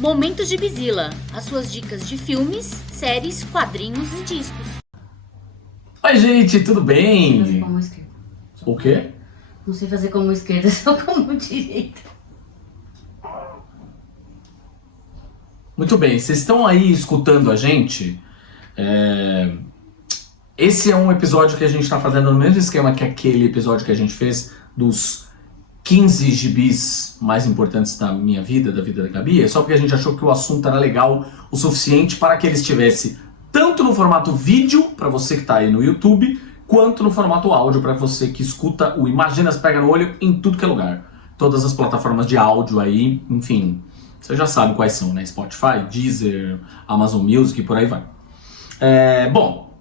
Momento Gibizila, as suas dicas de filmes, séries, quadrinhos e discos. Oi, gente, tudo bem? Não sei fazer com a mão esquerda. O quê? Não sei fazer com a mão esquerda, só com a mão direita. Muito bem, vocês estão aí escutando a gente? Esse é um episódio que a gente está fazendo no mesmo esquema que aquele episódio que a gente fez dos 15 gibis mais importantes da minha vida, da vida da Gabi. É só porque a gente achou que o assunto era legal o suficiente para que ele estivesse tanto no formato vídeo, para você que está aí no YouTube, quanto no formato áudio, para você que escuta o Imaginas Pega no Olho em tudo que é lugar. Todas as plataformas de áudio aí, enfim, você já sabe quais são, né? Spotify, Deezer, Amazon Music e por aí vai. Bom,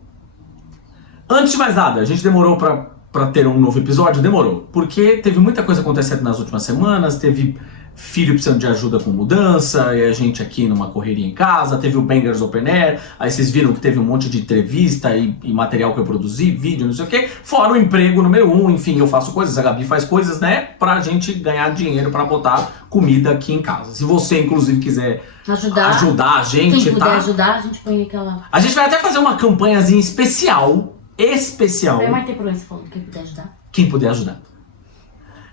antes de mais nada, a gente demorou pra ter um novo episódio? Demorou, porque teve muita coisa acontecendo nas últimas semanas, teve filho precisando de ajuda com mudança, e a gente aqui numa correria em casa, teve o Bangers Open Air, aí vocês viram que teve um monte de entrevista e material que eu produzi, vídeo, não sei o que, fora o emprego número 1, enfim, eu faço coisas, a Gabi faz coisas, né, pra gente ganhar dinheiro pra botar comida aqui em casa. Se você, inclusive, quiser ajudar a gente, quem puder tá? ajudar, a gente põe aquela... A gente vai até fazer uma campanhazinha especial. Não vai ter problema se falando quem puder ajudar. Quem puder ajudar.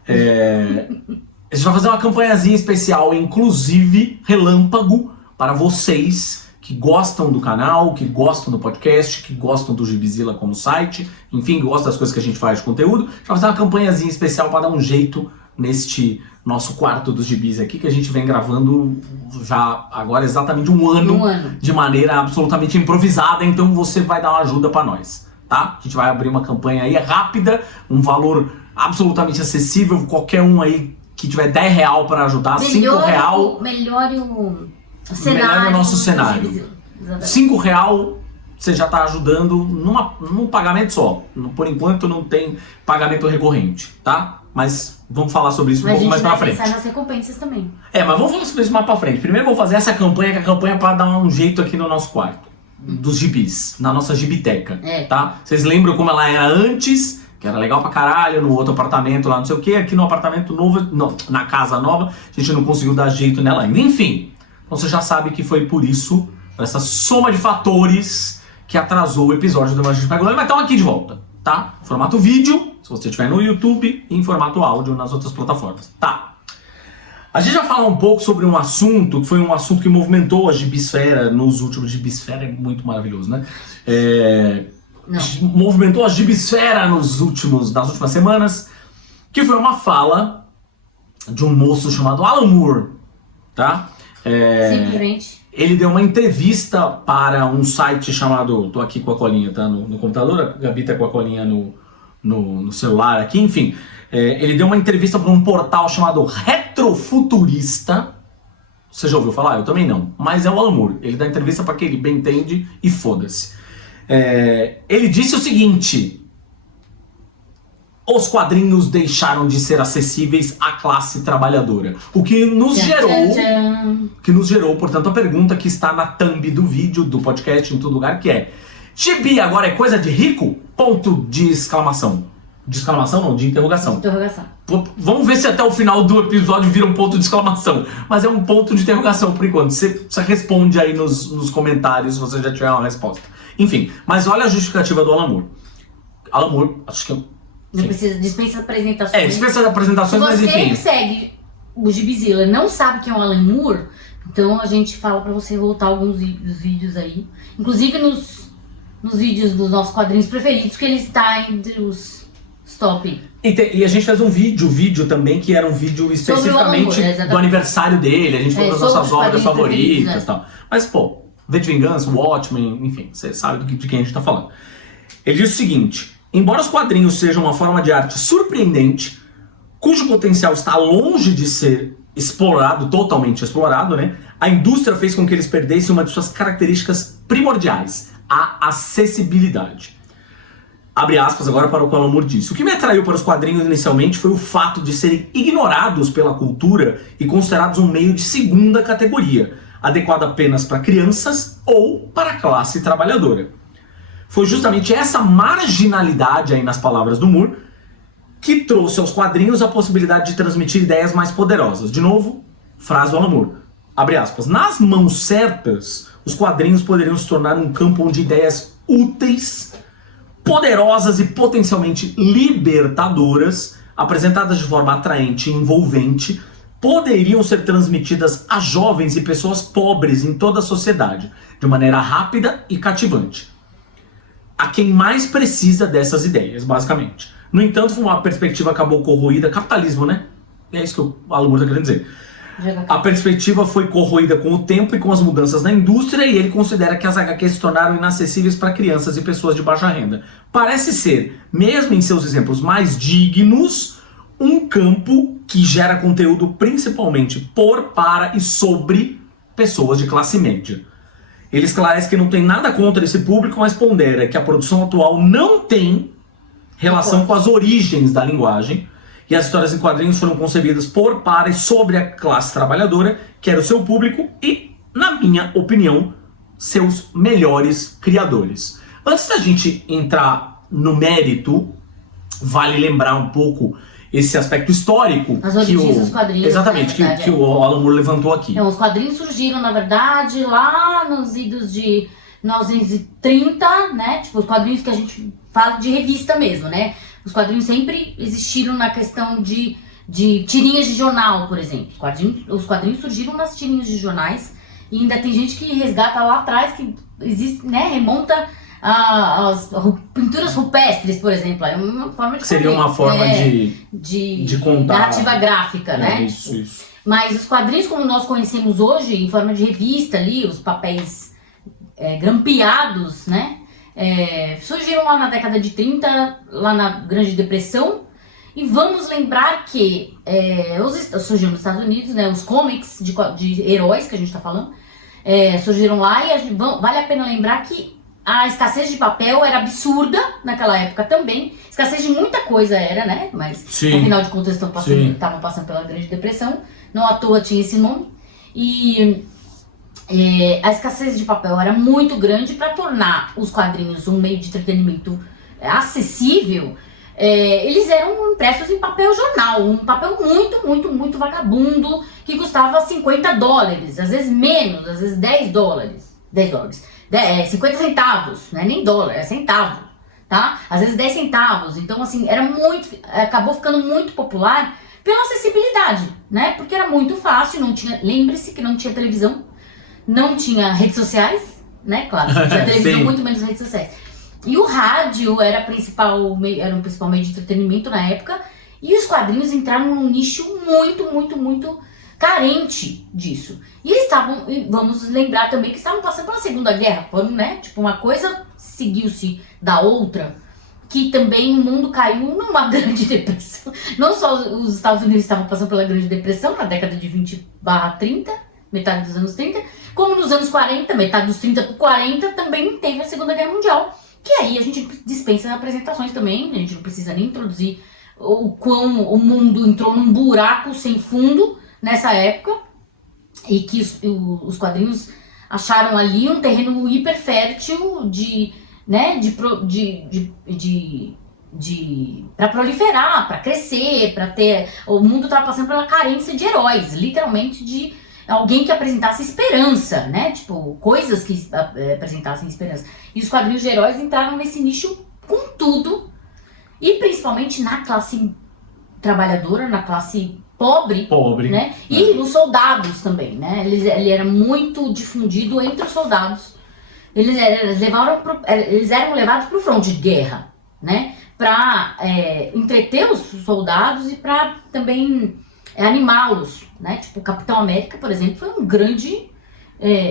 A gente vai fazer uma campanhazinha especial, inclusive relâmpago, para vocês que gostam do canal, que gostam do podcast, que gostam do Gibizila como site, enfim, que gostam das coisas que a gente faz de conteúdo. A gente vai fazer uma campanhazinha especial para dar um jeito neste nosso quarto dos gibis aqui, que a gente vem gravando já agora exatamente um ano. De maneira absolutamente improvisada, então você vai dar uma ajuda para nós. Tá? A gente vai abrir uma campanha aí rápida, um valor absolutamente acessível, qualquer um aí que tiver R$10 para ajudar, R$5... Melhore o cenário. Melhore o nosso cenário. R$5 você já está ajudando num pagamento só. Por enquanto não tem pagamento recorrente, tá? Mas vamos falar sobre isso um pouco mais pra frente. Mas a gente vai pensar nas recompensas também. Mas vamos falar sobre isso mais pra frente. Primeiro eu vou fazer essa campanha, que a campanha é para dar um jeito aqui no nosso quarto. Dos gibis, na nossa gibiteca, tá? Vocês lembram como ela era antes, que era legal pra caralho, no outro apartamento lá, não sei o que, aqui no apartamento novo, não, na casa nova, a gente não conseguiu dar jeito nela ainda. Enfim, então você já sabe que foi por isso, por essa soma de fatores que atrasou o episódio do Imaginas Pega no Olho, mas estão aqui de volta, tá? Formato vídeo, se você estiver no YouTube, e em formato áudio nas outras plataformas, tá? A gente vai falar um pouco sobre um assunto, que foi um assunto que movimentou a gibisfera nos últimos... Gibisfera é muito maravilhoso, né? Movimentou a gibisfera nas últimas semanas, que foi uma fala de um moço chamado Alan Moore, tá? Simplesmente. Ele deu uma entrevista para um site chamado... Tô aqui com a colinha, tá? No computador, a Gabi tá com a colinha no celular aqui, enfim... ele deu uma entrevista para um portal chamado Retrofuturista. Você já ouviu falar? Eu também não. Mas é o Alan Moore. Ele dá entrevista para quem ele bem entende e foda-se. Ele disse o seguinte: os quadrinhos deixaram de ser acessíveis à classe trabalhadora. O que nos gerou, portanto, a pergunta que está na thumb do vídeo, do podcast, em todo lugar, que é: gibi agora é coisa de rico? Ponto de exclamação. De exclamação não, de interrogação. Vamos ver se até o final do episódio vira um ponto de exclamação. Mas é um ponto de interrogação por enquanto. Você responde aí nos comentários se você já tiver uma resposta. Enfim, mas olha a justificativa do Alan Moore. Alan Moore, acho que eu... Não precisa, dispensa apresentações. Dispensa de apresentações, mas enfim. Se você segue o Gibizila não sabe quem é o Alan Moore, então a gente fala pra você voltar alguns dos vídeos aí. Inclusive nos vídeos dos nossos quadrinhos preferidos, que ele está entre os... Stop. E a gente fez um vídeo também, que era um vídeo especificamente do aniversário dele. A gente falou das nossas obras favoritas e tal. Mas, pô, V de Vingança, Watchmen, enfim, você sabe de quem a gente tá falando. Ele diz o seguinte: embora os quadrinhos sejam uma forma de arte surpreendente, cujo potencial está longe de ser explorado, totalmente explorado, né? A indústria fez com que eles perdessem uma de suas características primordiais, a acessibilidade. Abre aspas agora para o que o Alan Moore disse. O que me atraiu para os quadrinhos inicialmente foi o fato de serem ignorados pela cultura e considerados um meio de segunda categoria, adequado apenas para crianças ou para a classe trabalhadora. Foi justamente essa marginalidade, aí nas palavras do Moore, que trouxe aos quadrinhos a possibilidade de transmitir ideias mais poderosas. De novo, frase do Alan Moore: abre aspas, nas mãos certas, os quadrinhos poderiam se tornar um campo onde ideias úteis, poderosas e potencialmente libertadoras, apresentadas de forma atraente e envolvente, poderiam ser transmitidas a jovens e pessoas pobres em toda a sociedade, de maneira rápida e cativante. A quem mais precisa dessas ideias, basicamente. No entanto, uma perspectiva acabou corroída, capitalismo, né? É isso que o Alan Moore está querendo dizer. A perspectiva foi corroída com o tempo e com as mudanças na indústria, e ele considera que as HQs se tornaram inacessíveis para crianças e pessoas de baixa renda. Parece ser, mesmo em seus exemplos mais dignos, um campo que gera conteúdo principalmente por, para e sobre pessoas de classe média. Ele esclarece que não tem nada contra esse público, mas pondera que a produção atual não tem relação com as origens da linguagem, e as histórias em quadrinhos foram concebidas por, para e sobre a classe trabalhadora, que era o seu público e, na minha opinião, seus melhores criadores. Antes da gente entrar no mérito, vale lembrar um pouco esse aspecto histórico as origens dos quadrinhos. Exatamente, verdade, que o Alan Moore levantou aqui. Então, os quadrinhos surgiram, na verdade, lá nos idos de 1930, né? Tipo, os quadrinhos que a gente fala de revista mesmo, né? Os quadrinhos sempre existiram na questão de tirinhas de jornal, por exemplo. Os quadrinhos surgiram nas tirinhas de jornais, e ainda tem gente que resgata lá atrás, que existe, né? Remonta as pinturas rupestres, por exemplo. É uma forma de seria uma forma de contar. Narrativa gráfica, né? Isso. Mas os quadrinhos como nós conhecemos hoje, em forma de revista ali, os papéis grampeados, né? Surgiram lá na década de 30, lá na Grande Depressão. E vamos lembrar que surgiram nos Estados Unidos, né? Os comics de heróis que a gente está falando, surgiram lá, e vale a pena lembrar que a escassez de papel era absurda naquela época também. Escassez de muita coisa era, né? Mas, sim, afinal de contas, estavam passando pela Grande Depressão. Não à toa tinha esse nome. E a escassez de papel era muito grande. Para tornar os quadrinhos um meio de entretenimento acessível, eles eram impressos em papel jornal. Um papel muito, muito, muito vagabundo, que custava $50. Às vezes menos, às vezes $10. 50 centavos, não é nem dólar, é centavo, tá? Às vezes 10 centavos. Então, assim, acabou ficando muito popular pela acessibilidade, né? Porque era muito fácil, lembre-se que não tinha televisão, não tinha redes sociais, né? Claro, não tinha televisão, muito menos redes sociais. E o rádio era o principal meio de entretenimento na época, e os quadrinhos entraram num nicho muito, muito, muito carente disso. E vamos lembrar também que estavam passando pela Segunda Guerra, né? Tipo, uma coisa seguiu-se da outra, que também o mundo caiu numa grande depressão. Não só os Estados Unidos estavam passando pela Grande Depressão na década de 20/30, metade dos anos 30, como nos anos 40, metade dos 30 para 40, também teve a Segunda Guerra Mundial, que aí a gente dispensa apresentações também, a gente não precisa nem introduzir o quão o mundo entrou num buraco sem fundo nessa época, e que os quadrinhos acharam ali um terreno hiper fértil para proliferar, para crescer, para ter. O mundo estava passando pela carência de heróis, literalmente de alguém que apresentasse esperança, né? Tipo, coisas que apresentassem esperança. E os quadrinhos de heróis entraram nesse nicho com tudo, e principalmente na classe trabalhadora, na classe pobre, né? E os soldados também, né? Ele era muito difundido entre os soldados. Eles eram levados para o fronte de guerra, né? Para entreter os soldados e para também animá-los, né? Tipo, o Capitão América, por exemplo, foi um grande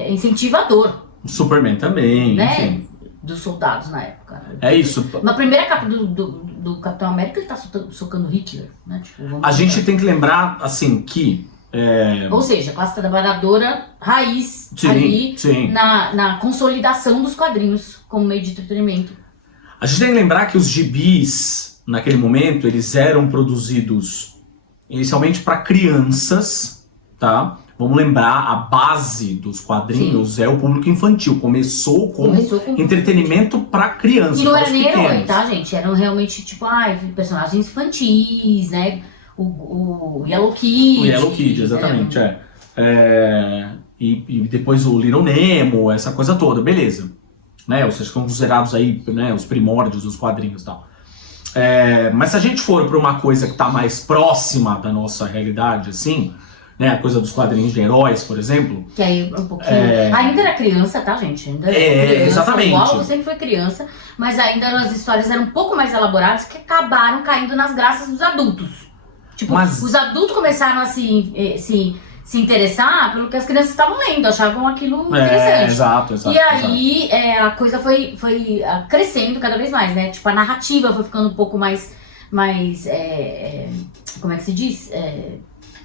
incentivador. O Superman também, né? Enfim. Dos soldados na época. É isso. Na primeira capa do Capitão América, ele tá socando Hitler, né? Tipo, a gente tem que lembrar, assim, que... Ou seja, a classe trabalhadora raiz ali na consolidação dos quadrinhos como meio de entretenimento. A gente tem que lembrar que os gibis, naquele momento, eles eram produzidos inicialmente para crianças, tá? Vamos lembrar, a base dos quadrinhos é o público infantil. Começou com entretenimento para crianças. E não era nem herói, tá, gente? Eram realmente, tipo, personagens infantis, né? O Yellow Kid. O Yellow Kid, exatamente, E depois o Little Nemo, essa coisa toda, beleza. Né? Ou seja, são considerados aí, né, os primórdios dos quadrinhos e tal. Mas se a gente for para uma coisa que está mais próxima da nossa realidade, assim, né, a coisa dos quadrinhos de heróis, por exemplo. Que aí um pouquinho. Ainda era criança, tá, gente? Ainda era criança, exatamente. Igual eu sempre fui criança, mas ainda as histórias eram um pouco mais elaboradas que acabaram caindo nas graças dos adultos. Tipo, os adultos começaram a se interessar pelo que as crianças estavam lendo, achavam aquilo interessante. Exato. E aí a coisa foi crescendo cada vez mais, né? Tipo, a narrativa foi ficando um pouco mais como é que se diz?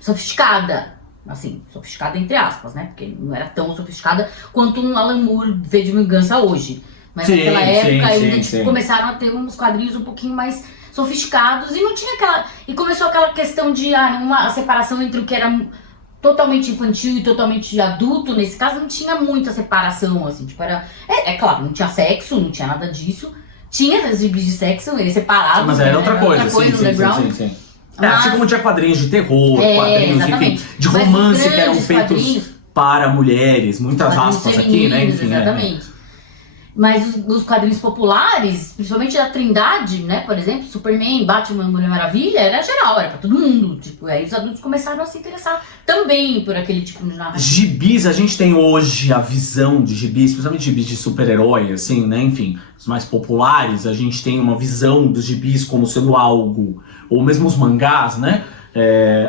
Sofisticada. Assim, sofisticada entre aspas, né? Porque não era tão sofisticada quanto um Alan Moore V de Vingança hoje. Mas naquela época ainda começaram a ter uns quadrinhos um pouquinho mais sofisticados e não tinha aquela... E começou aquela questão de uma separação entre o que era totalmente infantil e totalmente adulto. Nesse caso não tinha muita separação, assim, tipo, era... claro, não tinha sexo, não tinha nada disso. Tinha as gibis de sexo separados. Mas era outra coisa, sim. Assim como tinha quadrinhos de terror, quadrinhos, enfim, de romance que eram feitos para mulheres, muitas aspas aqui, né? Enfim, exatamente. Mas os quadrinhos populares, principalmente da Trindade, né, por exemplo, Superman, Batman, Mulher Maravilha, era geral, era pra todo mundo. Tipo, aí os adultos começaram a se interessar também por aquele tipo de narrativa. Gibis, a gente tem hoje a visão de gibis, principalmente gibis de super-herói, assim, né, enfim, os mais populares, a gente tem uma visão dos gibis como sendo algo, ou mesmo os mangás, né,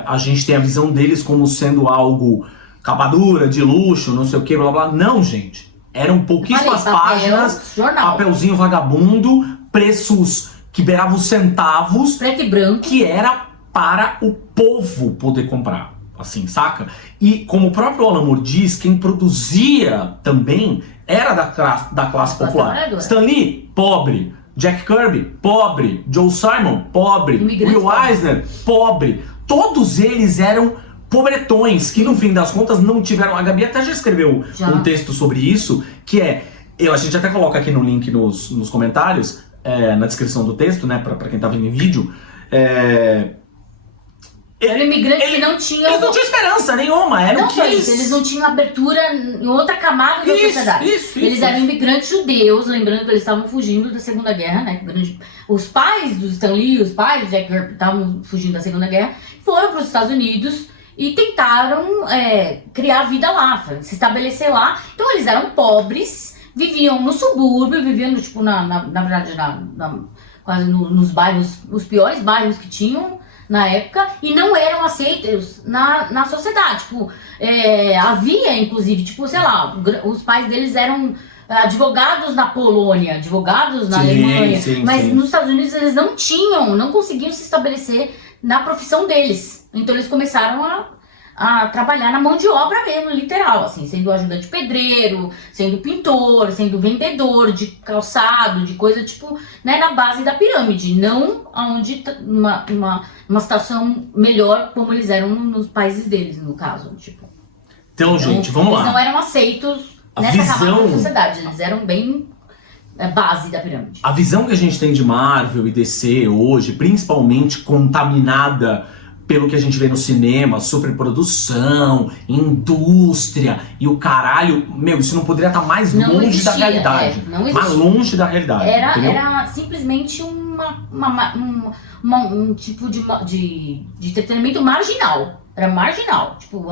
a gente tem a visão deles como sendo algo capa dura, de luxo, não sei o que, blá blá. Não, gente. Eram pouquíssimas páginas, papelzinho vagabundo, preços que beiravam centavos, preto e branco, que era para o povo poder comprar, assim, saca? E como o próprio Alan Moore diz, quem produzia também era da classe popular. Stan Lee, pobre. Jack Kirby, pobre. Joe Simon, pobre. Will Eisner, pobre. Todos eles eram pobretões, que no fim das contas não tiveram... A Gabi até já escreveu um texto sobre isso, que a gente até coloca aqui no link nos comentários, na descrição do texto, né, pra quem tá vendo em vídeo. Eram imigrantes que não tinham... Eles não tinham esperança nenhuma, eles não tinham abertura em outra camada da sociedade. Eles eram imigrantes judeus, lembrando que eles estavam fugindo da Segunda Guerra, né? Os pais do Stan Lee, os pais do Jack Kirby estavam fugindo da Segunda Guerra, foram para os Estados Unidos e tentaram criar vida lá, se estabelecer lá. Então eles eram pobres, viviam no subúrbio, viviam tipo, na verdade, quase nos bairros, os piores bairros que tinham na época, e não eram aceitos na sociedade. Tipo, havia, inclusive, tipo, sei lá, os pais deles eram advogados na Polônia, advogados na Alemanha, mas nos Estados Unidos eles não conseguiam se estabelecer na profissão deles. Então eles começaram a trabalhar na mão de obra mesmo, literal, assim, sendo ajudante pedreiro, sendo pintor, sendo vendedor de calçado, de coisa, tipo, né, na base da pirâmide, não onde uma situação melhor como eles eram nos países deles, no caso, tipo. Então, gente, vamos lá. Eles não eram aceitos nessa camada da sociedade, eles eram bem base da pirâmide. A visão que a gente tem de Marvel e DC hoje, principalmente contaminada pelo que a gente vê no cinema, superprodução, indústria e o caralho, isso não poderia estar mais longe da realidade. Mais longe da realidade. Era simplesmente um tipo de entretenimento marginal. Era marginal, tipo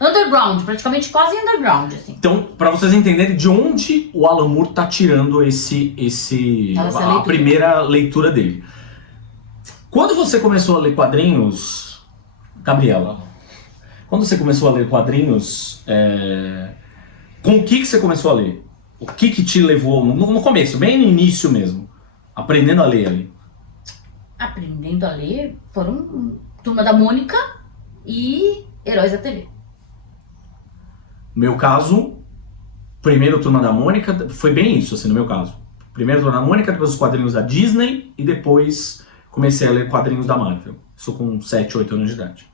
underground, praticamente quase underground, assim. Então, pra vocês entenderem de onde o Alan Moore tá tirando a primeira leitura dele. Quando você começou a ler quadrinhos, Gabriela, quando você começou a ler quadrinhos, com o que você começou a ler? O que te levou, no começo, bem no início mesmo, aprendendo a ler ali? Aprendendo a ler foram Turma da Mônica e Heróis da TV. No meu caso, primeiro Turma da Mônica, foi bem isso, assim, no meu caso. Primeiro Turma da Mônica, depois os quadrinhos da Disney e depois comecei a ler quadrinhos da Marvel. Isso com 7, 8 anos de idade.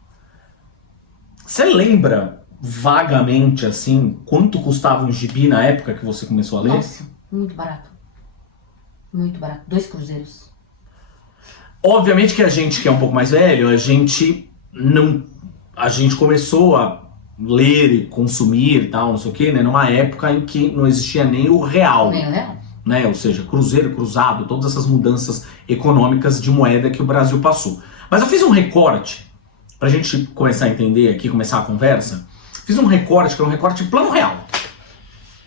Você lembra vagamente, assim, quanto custava um gibi na época que você começou a ler? Nossa, muito barato. Muito barato. 2 cruzeiros. Obviamente que a gente que é um pouco mais velho, a gente começou a ler e consumir e tal, não sei o que, né? Numa época em que não existia nem o real. Nem o real. Né? Ou seja, cruzeiro, cruzado, todas essas mudanças econômicas de moeda que o Brasil passou. Mas eu fiz um recorte, pra gente começar a entender aqui, começar a conversa, fiz um recorte, que é um recorte de plano real,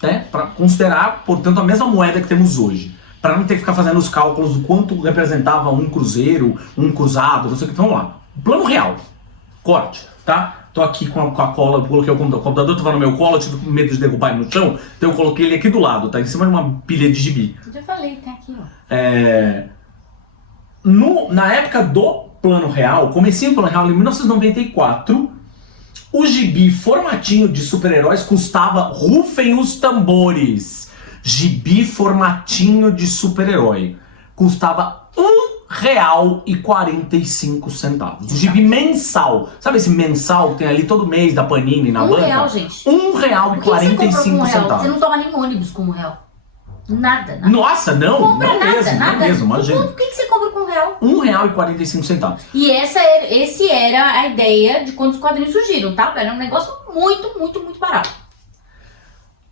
né? Para considerar, portanto, a mesma moeda que temos hoje, para não ter que ficar fazendo os cálculos do quanto representava um cruzeiro, um cruzado, não sei o que. Então, vamos lá, plano real, corte, tá? Tô aqui com a cola, eu coloquei o computador, tava no meu colo, eu tive medo de derrubar ele no chão, então eu coloquei ele aqui do lado, tá? Em cima de uma pilha de gibi. Eu já falei, tá aqui, ó. Na época do Plano Real, comecinho do Plano Real, em 1994, o gibi formatinho de super-heróis custava, rufem os tambores, gibi formatinho de super-herói, custava R$1,45. O gibi mensal, sabe esse mensal que tem ali todo mês da Panini na banca? R$1, gente. R$1,45. Você não toma nem ônibus com R$1. Nada. Nossa, não, compra não nada, mesmo, nada. não mesmo, imagina. Por que você compra com R$1? R$1,45. E esse era a ideia de quando os quadrinhos surgiram, tá? Era um negócio muito, muito, muito barato.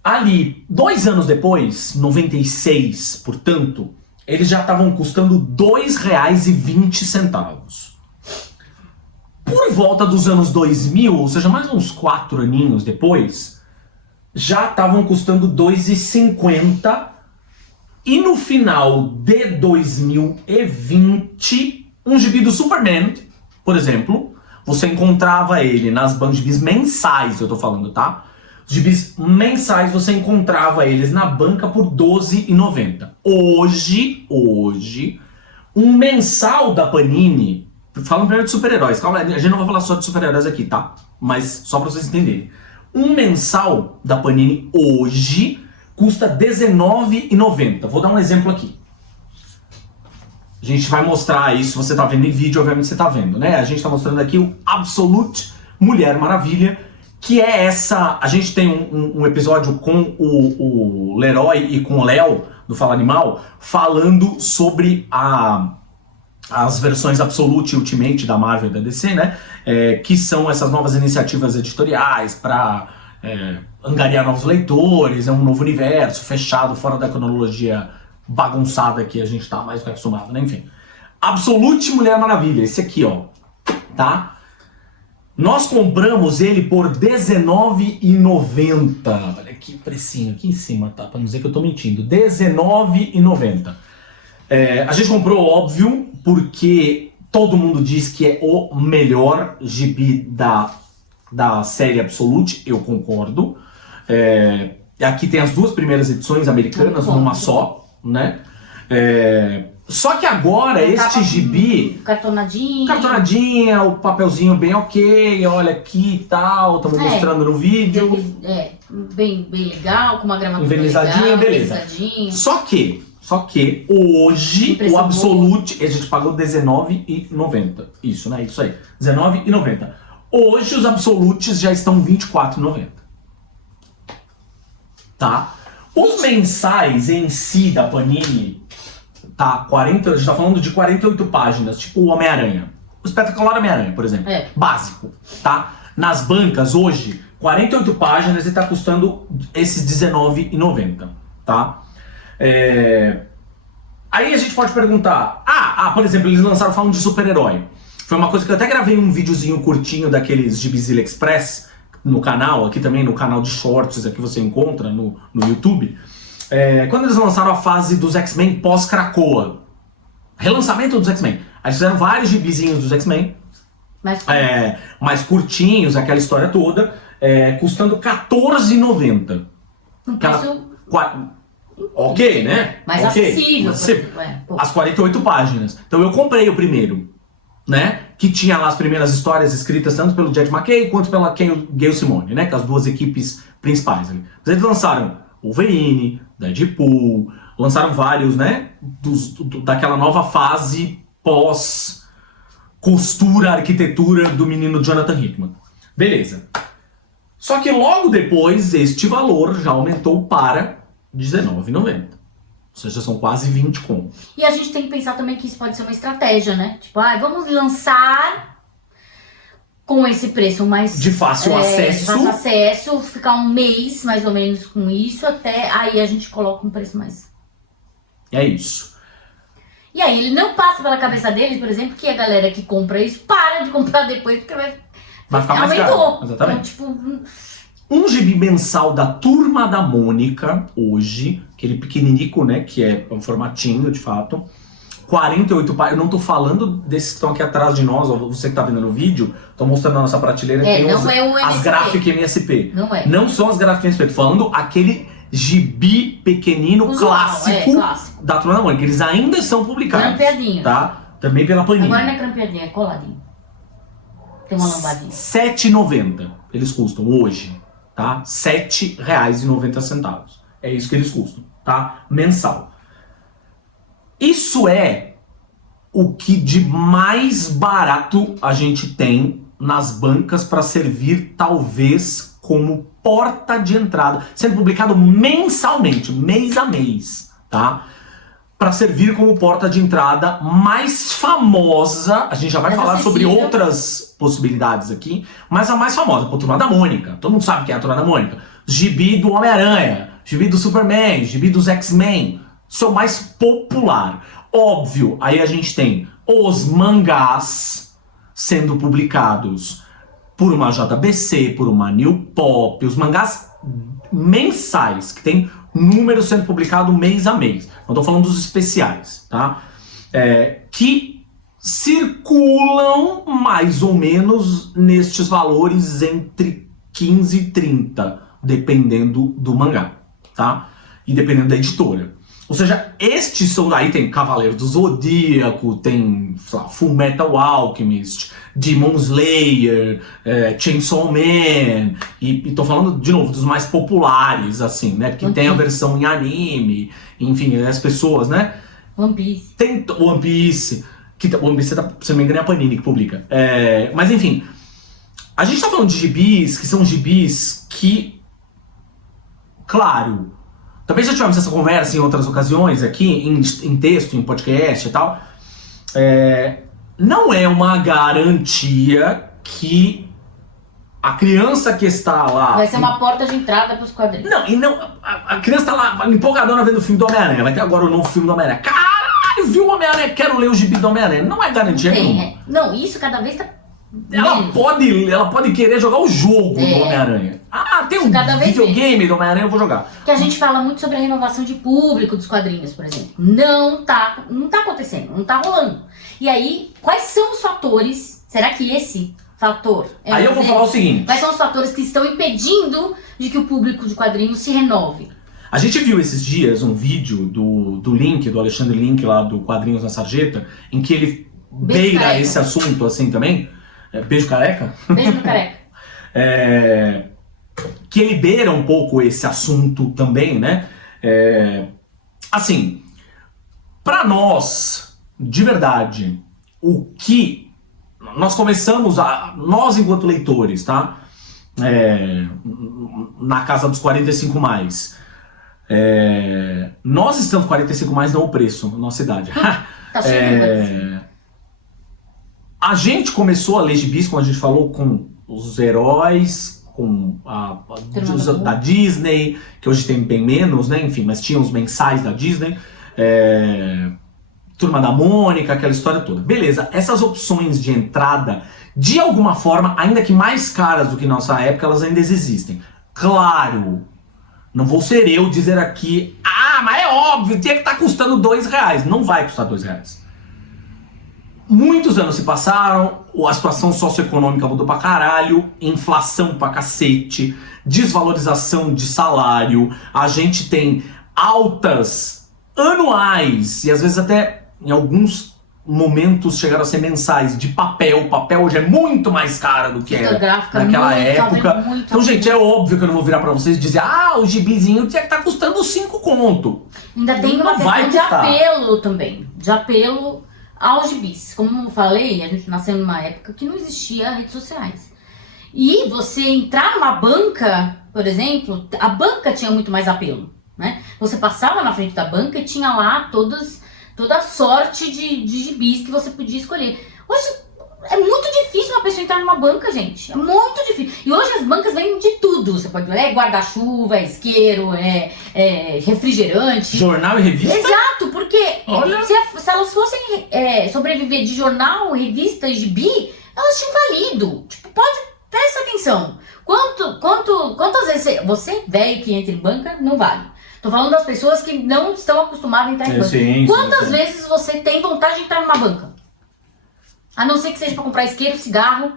Ali, 2 anos depois, 96, portanto, eles já estavam custando R$2,20. Por volta dos anos 2000, ou seja, mais uns 4 aninhos depois, já estavam custando R$2,50. E no final de 2020, um gibi do Superman, por exemplo, você encontrava ele nas bancas, gibis mensais, eu tô falando, tá? Os gibis mensais, você encontrava eles na banca por R$12,90. Hoje, um mensal da Panini, falando primeiro de super-heróis, calma, a gente não vai falar só de super-heróis aqui, tá? Mas só pra vocês entenderem. Um mensal da Panini hoje custa R$19,90. Vou dar um exemplo aqui. A gente vai mostrar isso, você tá vendo em vídeo, obviamente você tá vendo, né? A gente tá mostrando aqui o Absolute Mulher Maravilha, que é essa... A gente tem um episódio com o Leroy e com o Léo, do Fala Animal, falando sobre as versões Absolute e Ultimate da Marvel e da DC, né? Que são essas novas iniciativas editoriais para angariar novos leitores, é um novo universo, fechado, fora da cronologia bagunçada que a gente tá mais acostumado, né? Enfim. Absolute Mulher Maravilha, esse aqui, ó, tá? Nós compramos ele por R$19,90. Olha que precinho aqui em cima, tá? Pra não dizer que eu tô mentindo. R$19,90. A gente comprou, óbvio, porque todo mundo diz que é o melhor gibi da série Absolute, eu concordo. Aqui tem as 2 primeiras edições americanas, numa só, né? Só que agora este gibi... Cartonadinha, o papelzinho bem ok, olha aqui e tal, estamos mostrando no vídeo. Bem legal, com uma gramatura envernizadinha, legal, beleza. envernizadinha. Só que hoje o Absolute, a gente pagou R$19,90. Isso, né? Isso aí, R$19,90. Hoje os Absolutes já estão R$24,90. Tá? Os mensais em si da Panini, tá, a gente tá falando de 48 páginas, tipo o Homem-Aranha. O Espetacular Homem-Aranha, por exemplo. Básico, tá? Nas bancas hoje, 48 páginas e tá custando esses R$19,90, tá? Aí a gente pode perguntar, por exemplo, eles lançaram falando de super-herói. Foi uma coisa que eu até gravei um videozinho curtinho daqueles Gibizilla Express no canal, aqui também no canal de shorts, aqui você encontra no YouTube. Quando eles lançaram a fase dos X-Men pós-Krakoa, relançamento dos X-Men, aí fizeram vários gibizinhos dos X-Men, mais curtinhos, aquela história toda, custando R$14,90. Ok, né? Mais acessível. As 48 páginas. Então eu comprei o primeiro, né? Que tinha lá as primeiras histórias escritas tanto pelo Jed McKay quanto pela Gail Simone, né? Com as 2 equipes principais ali. Mas eles lançaram Wolverine, Deadpool, lançaram vários, né? Daquela nova fase pós-costura, arquitetura do menino Jonathan Hickman. Beleza. Só que logo depois, este valor já aumentou para R$19,90. Ou seja, são quase 20 contos. E a gente tem que pensar também que isso pode ser uma estratégia, né? Tipo, vamos lançar com esse preço mais... De fácil acesso. De fácil acesso, ficar um mês mais ou menos com isso, até aí a gente coloca um preço mais... É isso. E aí ele não passa pela cabeça deles, por exemplo, que a galera que compra isso para de comprar depois, porque vai ficar mais caro. Exatamente. Então, tipo... Um gibi mensal da Turma da Mônica, hoje, aquele pequeninico, né, que é um formatinho, de fato, 48 páginas. Eu não tô falando desses que estão aqui atrás de nós, ó, você que tá vendo no vídeo, tô mostrando na nossa prateleira que tem as gráficas MSP. Não é. Não são as gráficas MSP, tô falando aquele gibi pequenino clássico da Turma da Mônica. Eles ainda são publicados. Grampeadinho. Tá? Também pela Panini. Agora não é grampeadinho, é coladinho. Tem uma lambadinha. R$7,90 eles custam hoje. Tá? R$7,90. É isso que eles custam, tá? Mensal. Isso é o que de mais barato a gente tem nas bancas para servir, talvez, como porta de entrada, sendo publicado mensalmente, mês a mês, tá? Para servir como porta de entrada mais famosa. A gente já vai falar sobre outras possibilidades aqui, mas a mais famosa, a Turma da Mônica. Todo mundo sabe quem é a Turma da Mônica. Gibi do Homem-Aranha, gibi do Superman, gibi dos X-Men. Isso é o mais popular. Óbvio, aí a gente tem os mangás sendo publicados por uma JBC, por uma New Pop, os mangás mensais, que tem números sendo publicados mês a mês. Não estou falando dos especiais, tá? Que circulam mais ou menos nestes valores entre 15 e 30, dependendo do mangá, tá? E dependendo da editora. Ou seja, estes são... Aí tem Cavaleiro do Zodíaco, tem, sei lá, Full Metal Alchemist, Demon Slayer, Chainsaw Man, e tô falando, de novo, dos mais populares, assim, né? Porque tem a versão em anime, enfim, as pessoas, né? One Piece. Tem One Piece, One Piece, se não me engano, é a Panini que publica. Mas, enfim, a gente tá falando de gibis, que são gibis que, claro... Também já tivemos essa conversa em outras ocasiões aqui, em texto, em podcast e tal. Não é uma garantia que a criança que está lá... Vai ser uma porta de entrada para os quadrinhos. Não, a criança está lá empolgadona vendo o filme do Homem-Aranha. Vai ter agora o novo filme do Homem-Aranha. Caralho, viu o Homem-Aranha, quero ler o gibi do Homem-Aranha. Não é garantia nenhuma. Não, isso cada vez está... Ela pode querer jogar o jogo do Homem-Aranha. Tem um videogame do Homem-Aranha, eu vou jogar. Que a gente fala muito sobre a renovação de público dos quadrinhos, por exemplo. Não tá acontecendo, não tá rolando. E aí, quais são os fatores? Será que esse fator aí eu vou falar o seguinte. Quais são os fatores que estão impedindo de que o público de quadrinhos se renove? A gente viu esses dias um vídeo do Link, do Alexandre Link, lá do Quadrinhos na Sarjeta, em que ele beira esse assunto assim também. Beijo careca? Beijo no careca. Que ele beira um pouco esse assunto também, né? Assim, pra nós, de verdade, o que nós começamos nós enquanto leitores, tá? Na casa dos 45 mais. Nós estamos 45 mais, não o preço, na nossa idade. Tá chegando. A gente começou a ler gibis, como a gente falou, com os heróis, com da Disney, que hoje tem bem menos, né? Enfim, mas tinha os mensais da Disney, Turma da Mônica, aquela história toda. Beleza, essas opções de entrada, de alguma forma, ainda que mais caras do que nossa época, elas ainda existem. Claro, não vou ser eu dizer aqui, mas é óbvio, tinha que estar custando R$2. Não vai custar R$2. Muitos anos se passaram, a situação socioeconômica mudou pra caralho, inflação pra cacete, desvalorização de salário, a gente tem altas anuais e às vezes até em alguns momentos chegaram a ser mensais de papel. O papel hoje é muito mais caro do que era naquela época. Então, gente, é óbvio que eu não vou virar pra vocês e dizer o gibizinho tinha que estar custando 5 conto. Ainda tem uma questão de apelo também, de apelo aos gibis. Como eu falei, a gente nasceu numa época que não existia redes sociais. E você entrar numa banca, por exemplo, a banca tinha muito mais apelo, né? Você passava na frente da banca e tinha lá toda a sorte de gibis que você podia escolher. Hoje É muito difícil uma pessoa entrar numa banca, gente. É muito difícil. E hoje as bancas vendem de tudo. Você pode ver, guarda-chuva, isqueiro, refrigerante. Jornal e revista? Exato, porque Olha. se elas fossem sobreviver de jornal, revista e gibi, elas tinham falido. Tipo, presta atenção. Quantas vezes você, velho, que entra em banca, não vale. Tô falando das pessoas que não estão acostumadas a entrar em banca. Sim, Quantas sim. vezes você tem vontade de entrar numa banca? A não ser que seja pra comprar isqueiro, cigarro,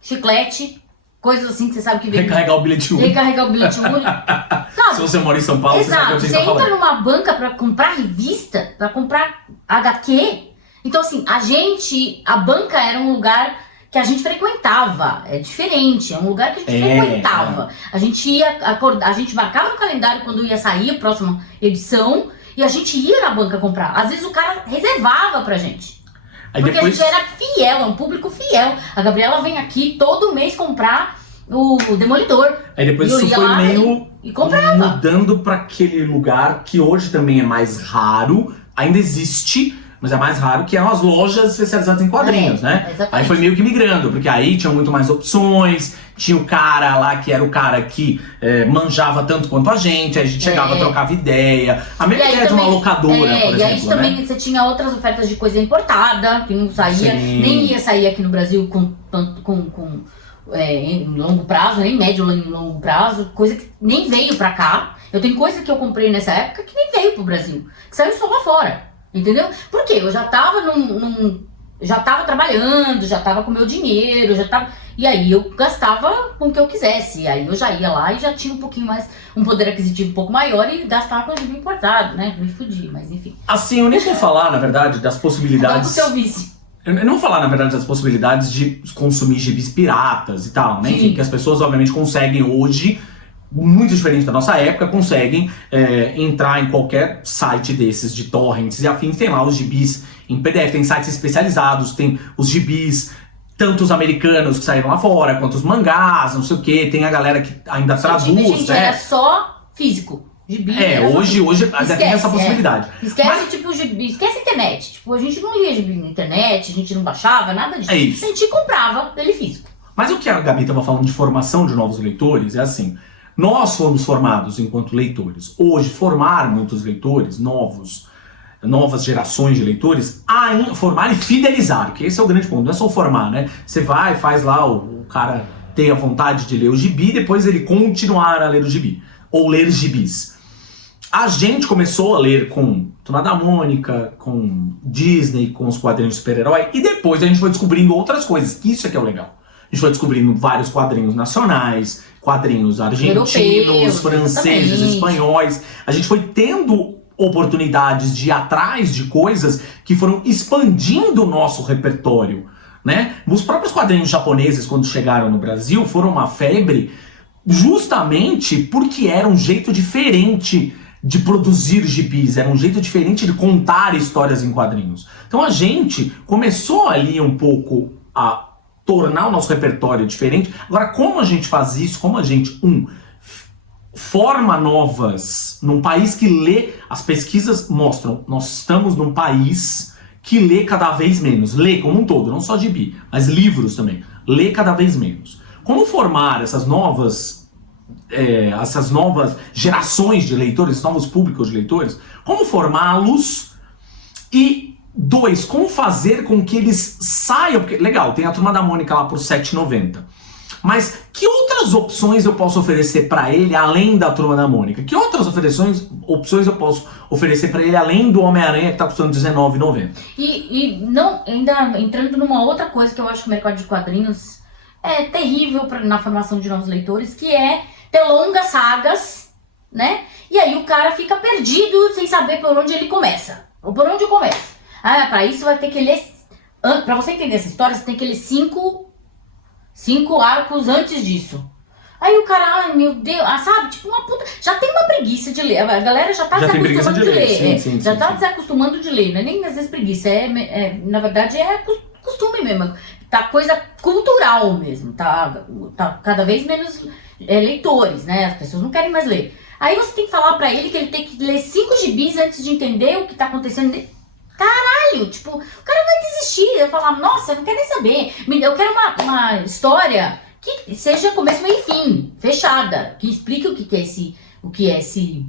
chiclete, coisas assim que você sabe que vem. Recarregar o bilhete único. Recarregar o bilhete único. Sabe? Se você mora em São Paulo, Exato, você sabe o que você a gente tá entra falando. numa banca pra comprar revista, pra comprar HQ. Então assim, a banca era um lugar que a gente frequentava. É diferente, é um lugar que a gente frequentava. A gente ia acordar, a gente marcava no calendário quando ia sair a próxima edição e a gente ia na banca comprar. Às vezes o cara reservava pra gente. Aí Porque depois... a gente era fiel, é um público fiel. A Gabriela vem aqui todo mês comprar o Demolidor. Aí depois E eu isso ia foi lá meio e comprava. mudando pra aquele lugar que hoje também é mais raro, ainda existe, mas é mais raro, que eram as lojas especializadas em quadrinhos, né? Exatamente. Aí foi meio que migrando, porque aí tinha muito mais opções, tinha o cara lá que era o cara que manjava tanto quanto a gente chegava, trocava ideia. A mesma ideia de uma locadora, por exemplo, e aí também né? você tinha outras ofertas de coisa importada, que não saía, Sim. nem ia sair aqui no Brasil em longo prazo, nem médio em longo prazo, coisa que nem veio pra cá. Eu tenho coisa que eu comprei nessa época que nem veio pro Brasil, que saiu só lá fora, entendeu? Por quê? Eu já tava já tava trabalhando, já tava com meu dinheiro, e aí eu gastava com o que eu quisesse. E aí eu já ia lá e já tinha um pouquinho mais, um poder aquisitivo um pouco maior e gastava com gibi importado, né? Me fudi, mas enfim. Assim, eu nem vou falar, na verdade, das Qual possibilidades... o seu vício? Eu não vou falar, na verdade, das possibilidades de consumir gibis piratas e tal, né? Sim. Enfim, que as pessoas, obviamente, conseguem hoje, muito diferente da nossa época, conseguem entrar em qualquer site desses de torrents e afins. Tem lá os gibis em PDF, tem sites especializados, tem os gibis, tanto os americanos que saíram lá fora, quanto os mangás, não sei o quê. Tem a galera que ainda traduz, Gente, né? era só físico. Gibi era só Hoje ainda tem essa possibilidade. Esquece, tipo, gibi, esquece a internet. Tipo, a gente não lia gibi na internet, a gente não baixava, nada disso. É isso. A gente comprava ele físico. Mas o que a Gabi estava falando de formação de novos leitores é assim, nós fomos formados enquanto leitores. Hoje, formar muitos leitores novas gerações de leitores, formar e fidelizar, que esse é o grande ponto, não é só formar, né? Você vai, faz lá, o cara tem a vontade de ler o gibi, depois ele continuar a ler o gibi, ou ler gibis. A gente começou a ler com Turma da Mônica, com Disney, com os quadrinhos de super-herói, e depois a gente foi descobrindo outras coisas, isso é que é o legal. A gente foi descobrindo vários quadrinhos nacionais, quadrinhos argentinos, Europeus, franceses, exatamente. espanhóis. A gente foi tendo oportunidades de ir atrás de coisas que foram expandindo o nosso repertório, né? Os próprios quadrinhos japoneses, quando chegaram no Brasil, foram uma febre justamente porque era um jeito diferente de produzir gibis, era um jeito diferente de contar histórias em quadrinhos. Então a gente começou ali um pouco a tornar o nosso repertório diferente. Agora, como a gente faz isso? Como a gente, forma novas num país que lê, as pesquisas mostram, nós estamos num país que lê cada vez menos, lê como um todo, não só gibi, mas livros também, lê cada vez menos. Como formar essas novas gerações de leitores, novos públicos de leitores, como formá-los e, dois, como fazer com que eles saiam, porque, legal, tem a Turma da Mônica lá por R$ 7,90, mas que outras opções eu posso oferecer para ele além da Turma da Mônica? Que outras opções eu posso oferecer para ele além do Homem-Aranha que tá custando R$19,90? E não, ainda entrando numa outra coisa que eu acho que o mercado de quadrinhos é terrível na formação de novos leitores, que é ter longas sagas, né? E aí o cara fica perdido sem saber por onde ele começa. Ou por onde começa. Para isso vai ter que ler... Pra você entender essa história, você tem que ler cinco arcos antes disso. Aí o cara, ai meu Deus, sabe? Tipo uma puta... Já tem uma preguiça de ler. A galera já tá desacostumando de ler. Sim, já tá desacostumando de ler. Não é nem às vezes preguiça. Na verdade é costume mesmo. Tá coisa cultural mesmo. Tá cada vez menos leitores, né? As pessoas não querem mais ler. Aí você tem que falar pra ele que ele tem que ler 5 gibis antes de entender o que tá acontecendo. Caralho, tipo, o cara vai desistir. Eu falava, nossa, eu não quero nem saber. Eu quero uma história que seja começo, meio e fim, fechada. Que explique o que é esse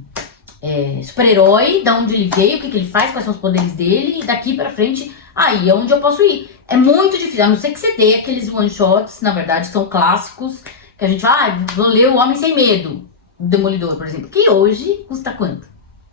super-herói, de onde ele veio, o que ele faz, quais são os poderes dele, e daqui pra frente, aí é onde eu posso ir. É muito difícil, a não ser que você dê aqueles one-shots, na verdade, são clássicos, que a gente fala, vou ler O Homem Sem Medo, do Demolidor, por exemplo, que hoje custa quanto?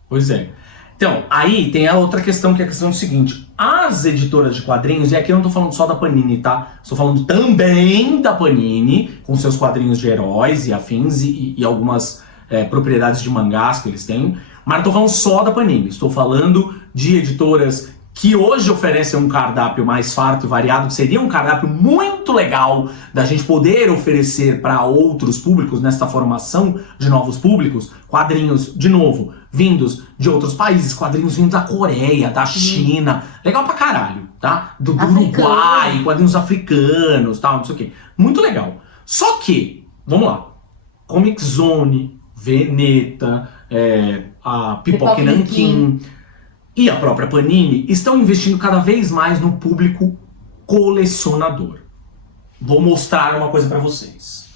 Pois é. Então, aí tem a outra questão, que é a questão do seguinte. As editoras de quadrinhos, e aqui eu não tô falando só da Panini, tá? Estou falando também da Panini, com seus quadrinhos de heróis e afins, e algumas propriedades de mangás que eles têm. Mas não tô falando só da Panini. Estou falando de editoras que hoje oferecem um cardápio mais farto e variado, que seria um cardápio muito legal da gente poder oferecer para outros públicos, nesta formação de novos públicos, quadrinhos, de novo, vindos de outros países, quadrinhos vindos da Coreia, da China, legal pra caralho, tá? Do Uruguai, quadrinhos africanos, tal, não sei o quê. Muito legal. Só que, vamos lá, Comic Zone, Veneta, a Pipoca Nankin e a própria Panini estão investindo cada vez mais no público colecionador. Vou mostrar uma coisa pra vocês.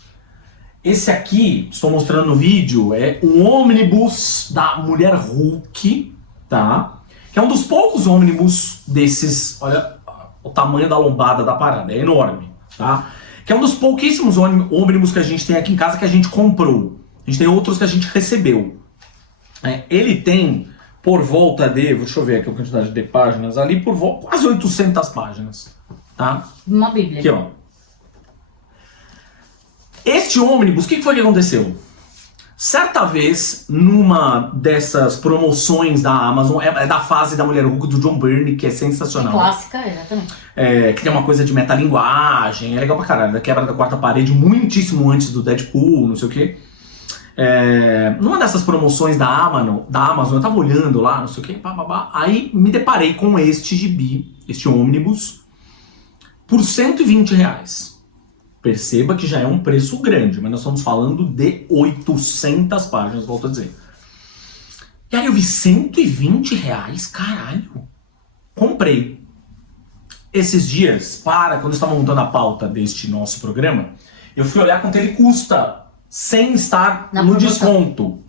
Esse aqui, estou mostrando no vídeo, é um ônibus da Mulher Hulk, tá? Que é um dos poucos ônibus desses, olha o tamanho da lombada da parada, é enorme, tá? Que é um dos pouquíssimos ônibus que a gente tem aqui em casa que a gente comprou. A gente tem outros que a gente recebeu. Ele tem por volta de, deixa eu ver aqui a quantidade de páginas, ali por volta, quase 800 páginas, tá? Uma bíblia. Aqui, ó. Este ônibus, o que foi que aconteceu? Certa vez, numa dessas promoções da Amazon, é da fase da Mulher Hulk do John Byrne, que é sensacional. Clássica, exatamente. Que tem uma coisa de metalinguagem, é legal pra caralho, da quebra da quarta parede, muitíssimo antes do Deadpool, não sei o quê. Numa dessas promoções da Amazon, eu tava olhando lá, não sei o que, aí me deparei com este gibi, este ônibus, por R$120. Perceba que já é um preço grande, mas nós estamos falando de 800 páginas, volto a dizer. E aí eu vi R$120, caralho. Comprei. Esses dias, quando eu estava montando a pauta deste nosso programa, eu fui olhar quanto ele custa sem estar no desconto.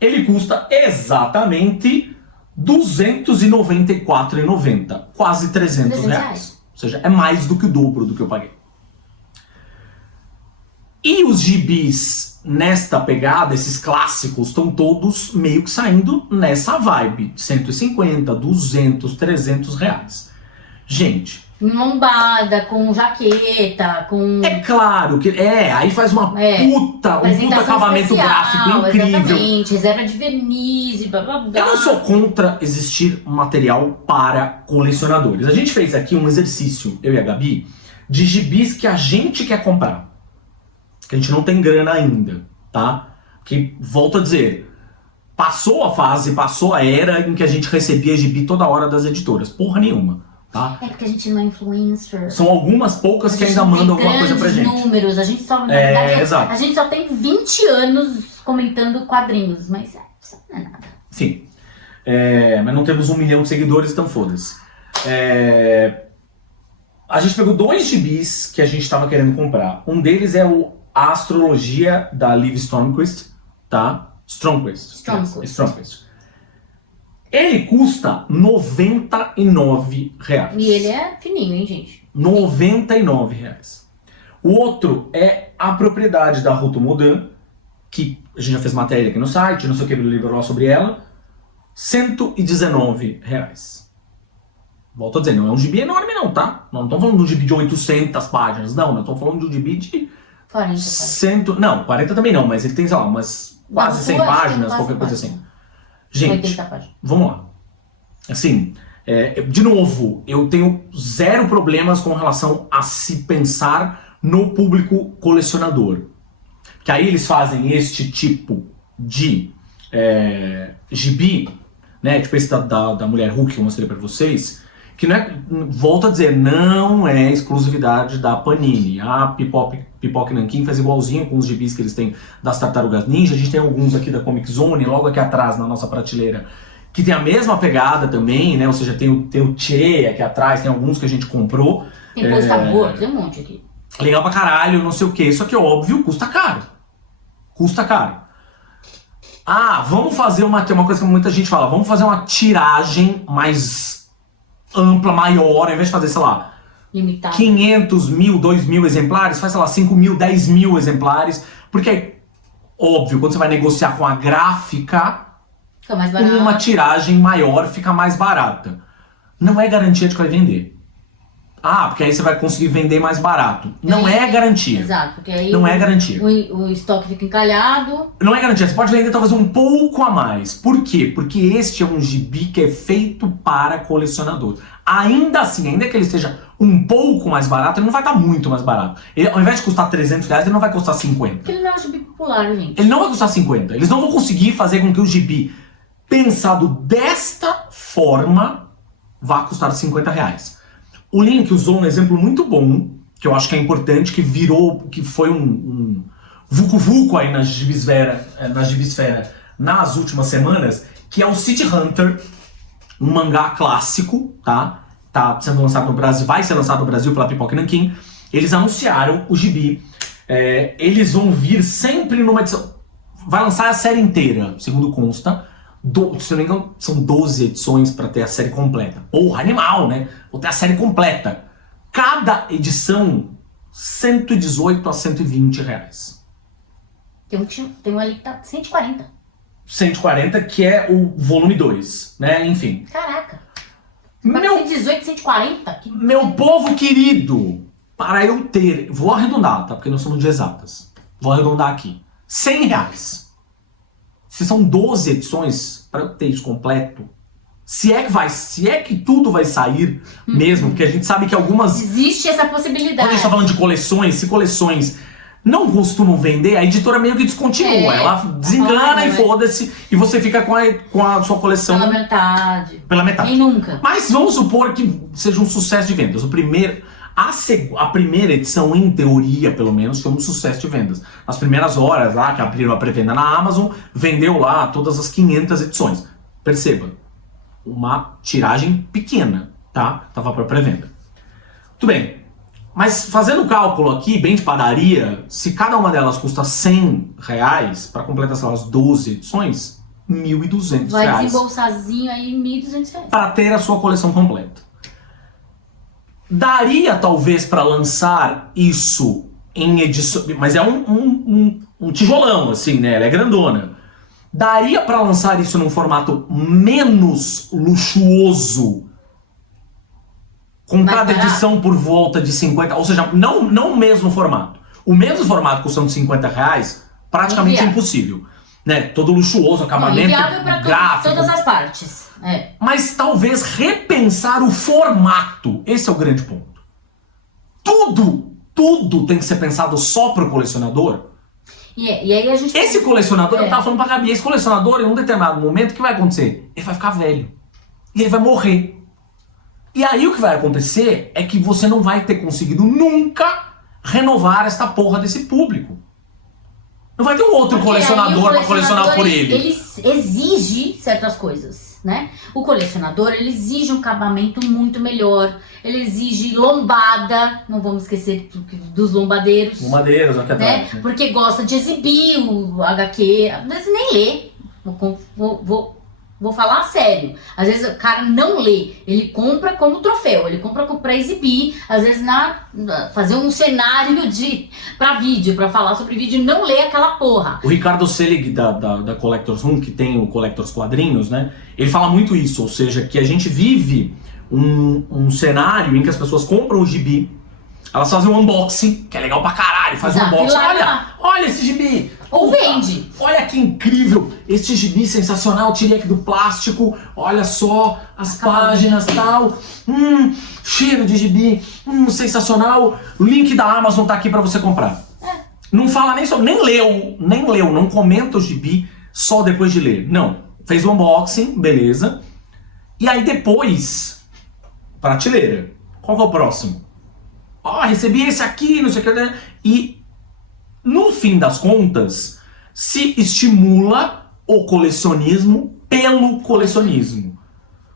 Ele custa exatamente R$294,90, quase R$300. Ou seja, é mais do que o dobro do que eu paguei. E os gibis nesta pegada, esses clássicos, estão todos meio que saindo nessa vibe. 150, 200, R$300. Gente, lombada, com jaqueta, com... É claro que... aí faz um puta acabamento gráfico incrível. Exatamente, reserva de verniz, blá blá blá. Eu não sou contra existir material para colecionadores. A gente fez aqui um exercício, eu e a Gabi, de gibis que a gente quer comprar. Que a gente não tem grana ainda, tá? Que, volto a dizer, passou a era em que a gente recebia gibi toda hora das editoras. Porra nenhuma. Tá? É porque a gente não é influencer. São algumas poucas que ainda mandam alguma coisa pra gente. Números, a gente só, na verdade, a gente só tem 20 anos comentando quadrinhos, mas isso não é nada. Sim. Mas não temos 1 milhão de seguidores, então foda-se. A gente pegou 2 gibis que a gente tava querendo comprar. Um deles é a Astrologia da Liv Stromquist, tá? Stromquist. Ele custa R$99. E ele é fininho, hein, gente? R$99. O outro é a propriedade da Ruto Modan, que a gente já fez matéria aqui no site, não sei o que, livro sobre ela. R$119. Volto a dizer, não é um gibi enorme não, tá? Não estou falando de um gibi de 800 páginas, não. Eu estou falando de um gibi de 40. Não, 40 também não, mas ele tem, sei lá, umas quase 100 páginas, qualquer coisa assim. Gente, vamos lá. Assim, de novo, eu tenho zero problemas com relação a se pensar no público colecionador. Que aí eles fazem este tipo de gibi, né? Tipo esse da Mulher Hulk que eu mostrei pra vocês, que não é, volto a dizer, não é exclusividade da Panini. A Pipoca Nankin faz igualzinho com os gibis que eles têm das Tartarugas Ninja. A gente tem alguns aqui da Comic Zone, logo aqui atrás na nossa prateleira, que tem a mesma pegada também, né? Ou seja, tem o Che aqui atrás, tem alguns que a gente comprou. Tem posta boa, tem um monte aqui. Legal pra caralho, não sei o que. Só que, óbvio, custa caro. Custa caro. Ah, vamos fazer tem uma coisa que muita gente fala, vamos fazer uma tiragem mais ampla, maior, ao invés de fazer, sei lá, Limitado. 500 mil, 2 mil exemplares, faz, sei lá, 5 mil, 10 mil exemplares, porque, óbvio, quando você vai negociar com a gráfica, Fica mais barato. uma tiragem maior fica mais barata. Não é garantia de que vai vender. Ah, porque aí você vai conseguir vender mais barato. Não é garantia. Exato, porque aí Não é garantia. o estoque fica encalhado. Não é garantia, você pode vender talvez um pouco a mais. Por quê? Porque este é um gibi que é feito para colecionador. Ainda assim, ainda que ele seja um pouco mais barato, ele não vai estar muito mais barato. Ele, ao invés de custar 300 reais, ele não vai custar 50. Porque ele não é um gibi popular, gente. Ele não vai custar 50. Eles não vão conseguir fazer com que o gibi, pensado desta forma, vá custar 50 reais. O Link usou um exemplo muito bom, que eu acho que é importante, que foi um vucu-vucu aí na gibisfera nas últimas semanas, que é o City Hunter, um mangá clássico, tá? Tá sendo lançado no Brasil, vai ser lançado no Brasil pela Pipoca Nankin. Eles anunciaram o gibi. Eles vão vir sempre numa edição. Vai lançar a série inteira, segundo consta. Se não me engano, são 12 edições pra ter a série completa. Porra, animal, né? Vou ter a série completa. Cada edição, 118 a 120 reais. Tem um ali que tá 140. 140, que é o volume 2, né? Enfim. Caraca. Meu 118, 140? Meu povo querido, para eu ter, vou arredondar, tá? Porque nós somos de exatas. Vou arredondar aqui. 100 reais. Se são 12 edições, para eu ter isso completo, se é que tudo vai sair mesmo, porque a gente sabe que algumas... Existe essa possibilidade. Quando a gente tá falando de coleções, se coleções não costumam vender, a editora meio que descontinua. Ela desengana e foda-se, e você fica com a sua coleção... Pela metade. Pela metade. Nem nunca. Mas vamos supor que seja um sucesso de vendas. A primeira edição, em teoria, pelo menos, foi um sucesso de vendas. Nas primeiras horas lá, que abriram a pré-venda na Amazon, vendeu lá todas as 500 edições. Perceba, uma tiragem pequena, tá? Tava para pré-venda. Muito bem, mas fazendo o cálculo aqui, bem de padaria, se cada uma delas custa 100 reais, para completar as 12 edições, 1.200 Vai reais. desembolsazinho aí 1.200 reais. Para ter a sua coleção completa. Daria talvez para lançar isso em edição, mas é um tijolão assim, né? Ela é grandona. Daria para lançar isso num formato menos luxuoso, com cada edição por volta de 50, ou seja, não o mesmo formato. O mesmo formato custando 50 reais, praticamente impossível. Né? Todo luxuoso, acabamento gráfico. Todas as partes. Mas talvez repensar o formato. Esse é o grande ponto. Tudo tem que ser pensado só pro colecionador. E aí a gente... Esse colecionador, eu tava falando pra Gabi, esse colecionador, em um determinado momento, o que vai acontecer? Ele vai ficar velho. E ele vai morrer. E aí o que vai acontecer é que você não vai ter conseguido nunca renovar esta porra desse público. Não vai ter um outro colecionador pra colecionar por ele. Ele exige certas coisas, né? O colecionador, ele exige um acabamento muito melhor. Ele exige lombada. Não vamos esquecer dos lombadeiros. Lombadeiros, aqui atrás. Né? Porque gosta de exibir o HQ. Às vezes nem lê. Vou falar sério. Às vezes o cara não lê. Ele compra como troféu. Ele compra pra exibir. Às vezes fazer um cenário pra vídeo, pra falar sobre vídeo, não lê aquela porra. O Ricardo Selig da Collectors Room, que tem o Collectors Quadrinhos, né? Ele fala muito isso. Ou seja, que a gente vive um cenário em que as pessoas compram o gibi, elas fazem um unboxing, que é legal pra caralho. Faz um unboxing. Olha esse gibi. Ou vende. Olha que incrível, este gibi sensacional, tirei aqui do plástico, olha só as páginas e tal, cheiro de gibi, sensacional, o link da Amazon tá aqui pra você comprar. Não fala nem sobre, nem leu, não comenta o gibi só depois de ler, não. Fez o unboxing, beleza, e aí depois, prateleira, qual que é o próximo? Recebi esse aqui, não sei o que, né? E no fim das contas, se estimula o colecionismo pelo colecionismo,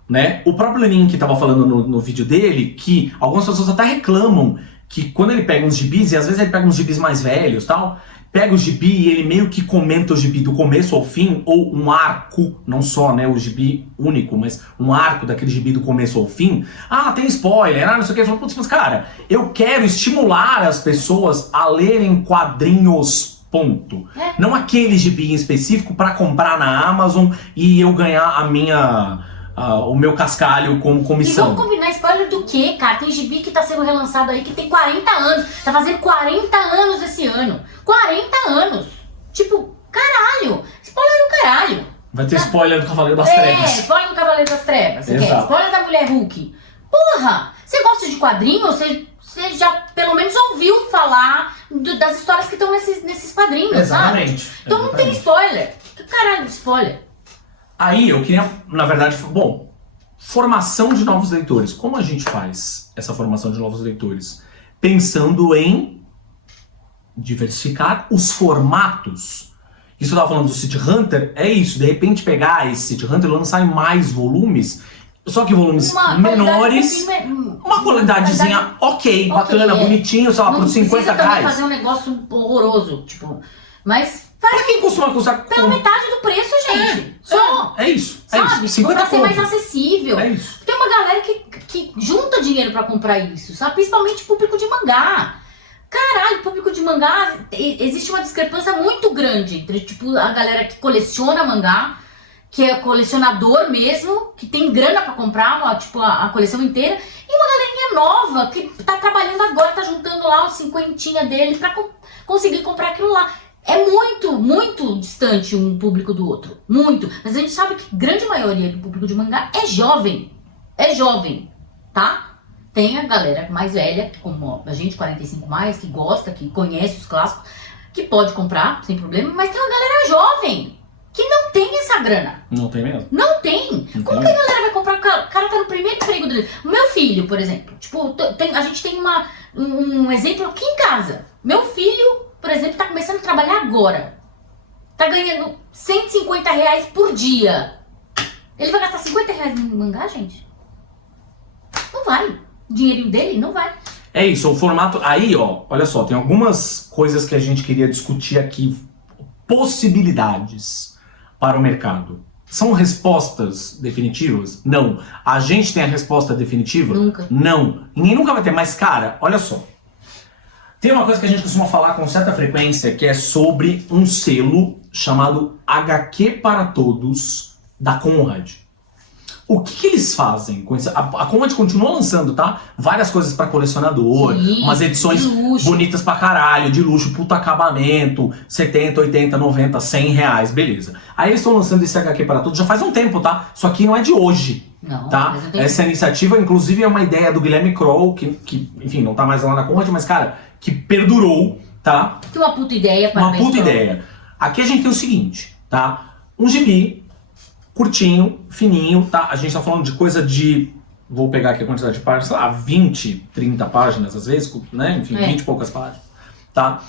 né? O próprio Lenin que estava falando no vídeo dele, que algumas pessoas até reclamam que quando ele pega uns gibis, e às vezes ele pega uns gibis mais velhos, tal, pega o gibi e ele meio que comenta o gibi do começo ao fim, ou um arco, não só, né, o gibi único, mas um arco daquele gibi do começo ao fim. Ah, tem spoiler, não sei o que. Eu falo, putz, mas cara, eu quero estimular as pessoas a lerem quadrinhos, ponto. Não aquele gibi em específico para comprar na Amazon e eu ganhar o meu cascalho como comissão. E vamos combinar spoiler do quê, cara? Tem gibi que tá sendo relançado aí que tem 40 anos. Tá fazendo 40 anos esse ano. 40 anos. Tipo, caralho. Spoiler do caralho. Vai ter spoiler do Cavaleiro das Trevas. Spoiler do Cavaleiro das Trevas. Você quer? Exato. Spoiler da Mulher Hulk. Porra! Você gosta de quadrinho? Você já pelo menos ouviu falar das histórias que estão nesses quadrinhos, Exatamente. sabe? Então não tem spoiler. Que caralho de spoiler? Aí eu queria, na verdade, bom, formação de novos leitores. Como a gente faz essa formação de novos leitores? Pensando em diversificar os formatos. Isso eu estava falando do City Hunter, é isso, de repente pegar esse City Hunter e lançar em mais volumes, só que volumes menores, uma qualidadezinha ok, bacana, bonitinho, sei lá, por 50 reais. Não fazer um negócio horroroso, tipo, mas... Para quem costuma custar... Pela metade do preço, gente. Só. É isso. Sabe? 50 pra ser mais conto. acessível. É isso. Tem uma galera que junta dinheiro pra comprar isso, sabe? Principalmente público de mangá. Caralho, público de mangá, existe uma discrepância muito grande entre, tipo, a galera que coleciona mangá, que é colecionador mesmo, que tem grana pra comprar, tipo, a coleção inteira, e uma galerinha nova, que tá trabalhando agora, tá juntando lá os 50 dele pra conseguir comprar aquilo lá. É muito, muito distante um público do outro. Muito. Mas a gente sabe que a grande maioria do público de mangá é jovem. É jovem, tá? Tem a galera mais velha, como a gente, 45 mais, que gosta, que conhece os clássicos, que pode comprar, sem problema. Mas tem uma galera jovem, que não tem essa grana. Não tem mesmo? Não tem. Como que a galera vai comprar? O cara tá no primeiro emprego dele. O meu filho, por exemplo. Tipo, a gente tem um exemplo aqui em casa. Meu filho... Por exemplo, tá começando a trabalhar agora. Tá ganhando 150 reais por dia. Ele vai gastar 50 reais no mangá, gente? Não vai. O dinheirinho dele não vai. É isso, o formato... Aí, ó, olha só, tem algumas coisas que a gente queria discutir aqui. Possibilidades para o mercado. São respostas definitivas? Não. A gente tem a resposta definitiva? Nunca. Não. Ninguém nunca vai ter. Mas, cara, olha só. Tem uma coisa que a gente costuma falar com certa frequência, que é sobre um selo chamado HQ para Todos, da Conrad. O que eles fazem com isso? A Conrad continua lançando, tá? Várias coisas para colecionador, sim, umas edições bonitas pra caralho, de luxo, puta acabamento, 70, 80, 90, 100 reais, beleza. Aí eles estão lançando esse HQ para Todos já faz um tempo, tá? Isso aqui não é de hoje. Não, tá? Essa iniciativa, inclusive, é uma ideia do Guilherme Kroll, que enfim, não tá mais lá na Conrad, mas, cara, que perdurou, tá? Que uma puta ideia. Uma puta ideia. Aqui a gente tem o seguinte, tá? Um gibi, curtinho, fininho, tá? A gente tá falando de coisa de... Vou pegar aqui a quantidade de páginas, sei lá, 20, 30 páginas às vezes, né? Enfim, 20 e poucas páginas, tá?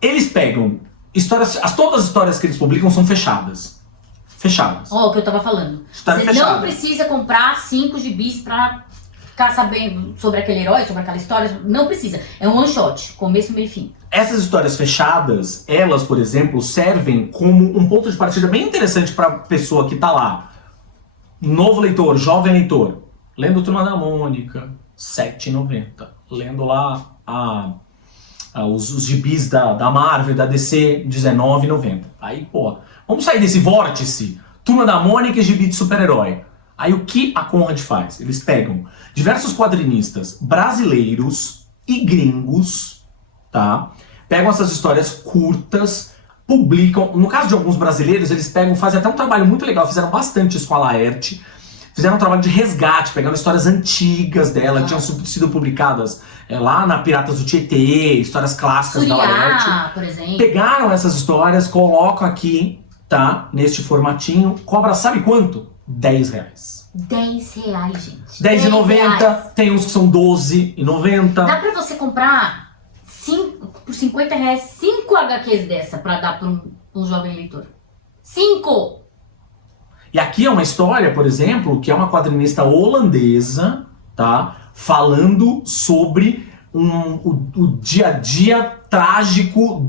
Eles pegam histórias... Todas as histórias que eles publicam são fechadas. Fechadas. Ó, o que eu tava falando. História Você fechada. não precisa comprar 5 gibis pra ficar sabendo sobre aquele herói, sobre aquela história. Não precisa. É um one shot, começo, meio e fim. Essas histórias fechadas, elas, por exemplo, servem como um ponto de partida bem interessante para a pessoa que tá lá. Novo leitor, jovem leitor, lendo Turma da Mônica, R$ 7,90. Lendo lá os gibis da Marvel, da DC, R$ 19,90. Aí, pô, vamos sair desse vórtice, Turma da Mônica e gibi de super-herói. Aí o que a Conrad faz? Eles pegam diversos quadrinistas brasileiros e gringos, tá? Pegam essas histórias curtas, publicam. No caso de alguns brasileiros, eles pegam, fazem até um trabalho muito legal, fizeram bastante isso com a Laerte. Fizeram um trabalho de resgate, pegando histórias antigas dela, que tinham sido publicadas lá na Piratas do Tietê, histórias clássicas da Laerte. Por exemplo. Pegaram essas histórias, colocam aqui, tá? Neste formatinho, cobra sabe quanto? R$10. R$10, gente. R$10,90, tem uns que são R$12,90. Dá pra você comprar por R$50 5 HQs dessa pra dar pra um jovem leitor. 5! E aqui é uma história, por exemplo, que é uma quadrinista holandesa, tá? Falando sobre o dia a dia trágico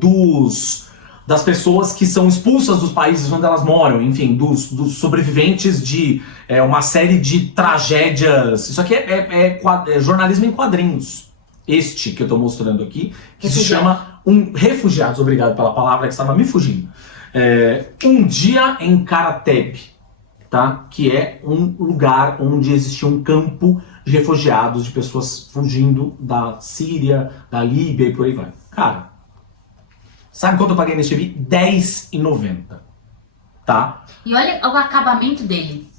das pessoas que são expulsas dos países onde elas moram, enfim, dos sobreviventes de uma série de tragédias. Isso aqui é jornalismo em quadrinhos. Este que eu tô mostrando aqui, que se chama Refugiados, obrigado pela palavra que estava me fugindo. Um Dia em Karateb, tá? Que é um lugar onde existia um campo de refugiados, de pessoas fugindo da Síria, da Líbia e por aí vai. Cara, sabe quanto eu paguei nesse gibi? R$10,90, tá? E olha o acabamento dele.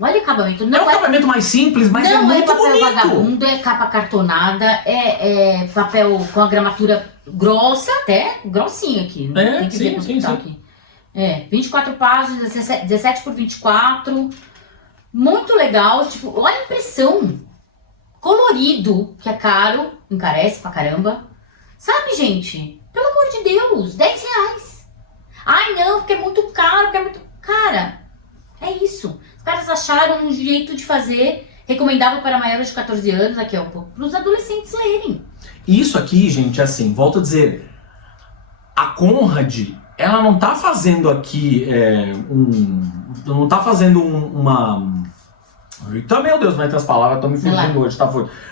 Olha o acabamento. Não é um acabamento mais simples, mas é muito papel bonito. Vagabundo, é capa cartonada, é papel com a gramatura grossa, até grossinho aqui. Tem que ver como tá aqui. 24 páginas, 17 por 24. Muito legal. Tipo, olha a impressão. Colorido, que é caro, encarece pra caramba. Sabe, gente? Pelo amor de Deus, R$10. Ai, não, porque é muito caro, porque é muito... Cara, é isso. Os caras acharam um jeito de fazer recomendável para maiores de 14 anos, aqui ó, para os adolescentes lerem. Isso aqui, gente, assim, volto a dizer, a Conrad, ela não tá fazendo aqui não tá fazendo uma... Eita, meu Deus, mas as palavras estão me fugindo hoje, tá?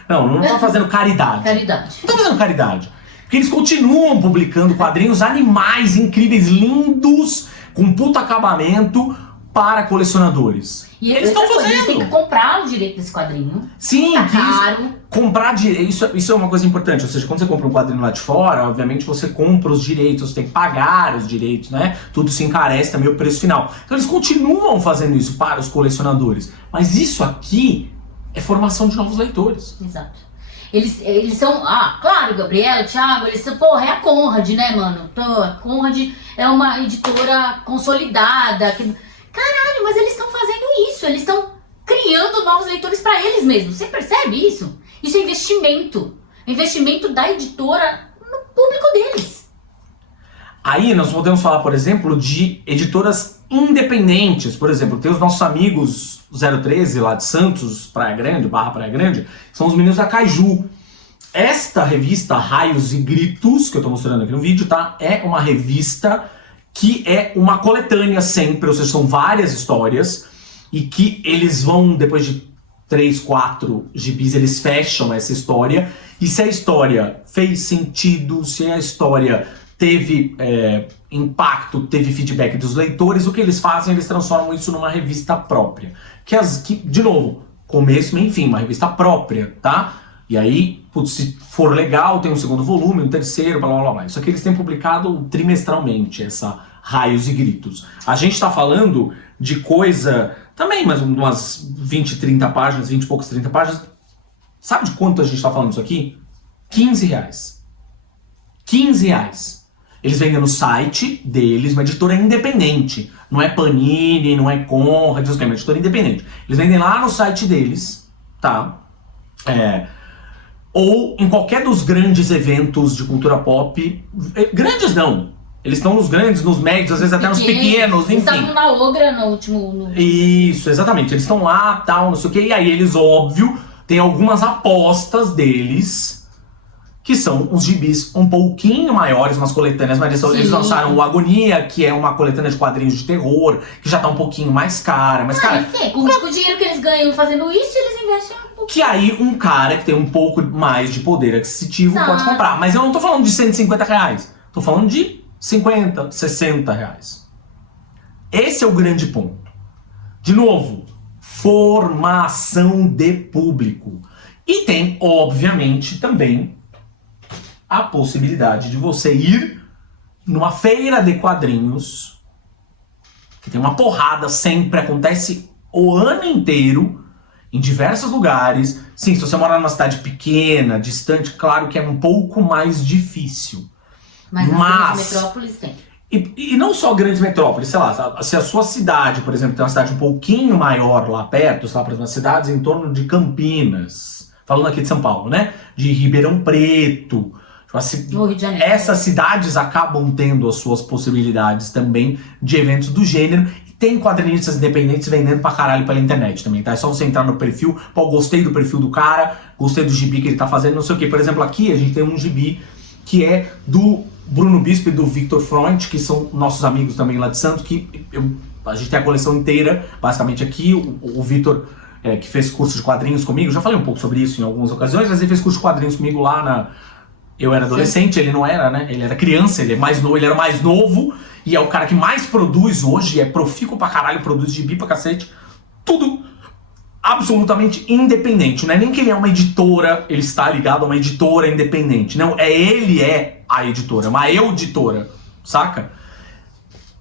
Não tá fazendo caridade. Caridade. Não tá fazendo caridade. Porque eles continuam publicando quadrinhos animais incríveis, lindos, com puta acabamento para colecionadores. E eles estão fazendo. Eles têm que comprar o direito desse quadrinho. Sim, tá caro. Comprar direito, isso é uma coisa importante. Ou seja, quando você compra um quadrinho lá de fora, obviamente você compra os direitos, tem que pagar os direitos, né? Tudo se encarece também o preço final. Então eles continuam fazendo isso para os colecionadores. Mas isso aqui é formação de novos leitores. Exato. Eles são... Ah, claro, Gabriela, Thiago, eles são... Porra, é a Conrad, né, mano? A Conrad é uma editora consolidada. Caralho, mas eles estão fazendo isso. Eles estão criando novos leitores para eles mesmos. Você percebe isso? Isso é investimento. Investimento da editora no público deles. Aí nós podemos falar, por exemplo, de editoras independentes. Por exemplo, tem os nossos amigos 013 lá de Santos, Praia Grande, Praia Grande, são os meninos da Kaiju. Esta revista, Raios e Gritos, que eu tô mostrando aqui no vídeo, tá? É uma revista que é uma coletânea sempre, ou seja, são várias histórias, e que eles vão, depois de 3, 4 gibis, eles fecham essa história, e se a história fez sentido, se a história teve impacto, teve feedback dos leitores, o que eles fazem? Eles transformam isso numa revista própria. Que de novo, começo, meio e fim, uma revista própria, tá? E aí, putz, se for legal, tem um segundo volume, um terceiro, blá blá blá. Isso aqui eles têm publicado trimestralmente, essa Raios e Gritos. A gente tá falando de coisa, também, mas umas 20, 30 páginas, 20 e poucos, 30 páginas. Sabe de quanto a gente tá falando isso aqui? R$15. R$15. Eles vendem no site deles, uma editora independente. Não é Panini, não é Conrad, é uma editora independente. Eles vendem lá no site deles, tá? Ou em qualquer dos grandes eventos de cultura pop. Grandes não. Eles estão nos grandes, nos médios, às vezes até nos pequenos, enfim. Eles estavam na Ogra no último... Isso, exatamente. Eles estão lá, tal, não sei o quê. E aí eles, óbvio, tem algumas apostas deles, que são uns gibis um pouquinho maiores, umas coletâneas, mas eles lançaram o Agonia, que é uma coletânea de quadrinhos de terror, que já tá um pouquinho mais cara. Mas, cara, com o dinheiro que eles ganham fazendo isso, eles investem um pouco. Que aí um cara que tem um pouco mais de poder aquisitivo pode comprar. Mas eu não tô falando de R$150. Tô falando de R$50, R$60. Esse é o grande ponto. De novo, formação de público. E tem, obviamente, também a possibilidade de você ir numa feira de quadrinhos, que tem uma porrada, sempre acontece o ano inteiro, em diversos lugares. Sim, se você mora numa cidade pequena, distante, claro que é um pouco mais difícil. Mas nas grandes metrópoles tem. E não só grandes metrópoles, sei lá, se a sua cidade, por exemplo, tem uma cidade um pouquinho maior lá perto, sei lá, por exemplo, cidades em torno de Campinas, falando aqui de São Paulo, né? De Ribeirão Preto, No Rio de Janeiro. Essas cidades acabam tendo as suas possibilidades também de eventos do gênero. E tem quadrinistas independentes vendendo pra caralho pela internet também, tá? É só você entrar no perfil, pô, gostei do perfil do cara, gostei do gibi que ele tá fazendo, não sei o que. Por exemplo, aqui a gente tem um gibi que é do Bruno Bispo e do Victor Front, que são nossos amigos também lá de Santos, que a gente tem a coleção inteira, basicamente aqui. O Victor, que fez curso de quadrinhos comigo, já falei um pouco sobre isso em algumas ocasiões, mas ele fez curso de quadrinhos comigo lá na... Eu era adolescente, ele não era, né? Ele era criança, ele era o mais novo, e é o cara que mais produz hoje, é profícuo pra caralho, produz gibi pra cacete, tudo absolutamente independente. Não é nem que ele é uma editora, ele está ligado a uma editora independente. Não, ele é a editora, uma editora, saca?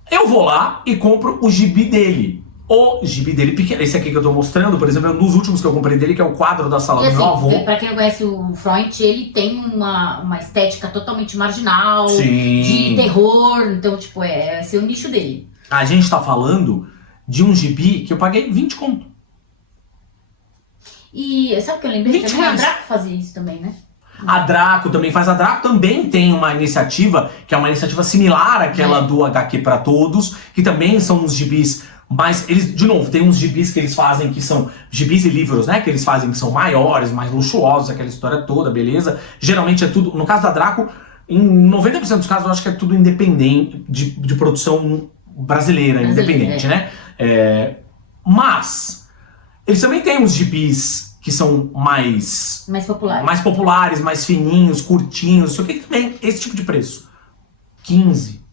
Eu vou lá e compro o gibi dele. O gibi dele pequeno. Esse aqui que eu tô mostrando, por exemplo, é um dos últimos que eu comprei dele, que é o quadro da sala do meu avô. Pra quem não conhece o Freund, ele tem uma estética totalmente marginal, Sim. De terror, então, tipo, esse é o nicho dele. A gente tá falando de um gibi que eu paguei 20 conto. E sabe o que eu lembrei? 20 Também a reais. Draco fazia isso também, né? A Draco também faz. A Draco também tem uma iniciativa, que é uma iniciativa similar àquela do HQ pra Todos, que também são uns gibis. Mas eles, de novo, tem uns gibis que eles fazem que são gibis e livros, né? Que eles fazem que são maiores, mais luxuosos, aquela história toda, beleza? Geralmente é tudo, no caso da Draco, em 90% dos casos eu acho que é tudo independente, de produção brasileira, independente, né? Mas eles também têm uns gibis que são mais populares, mais fininhos, curtinhos, isso aqui também, esse tipo de preço.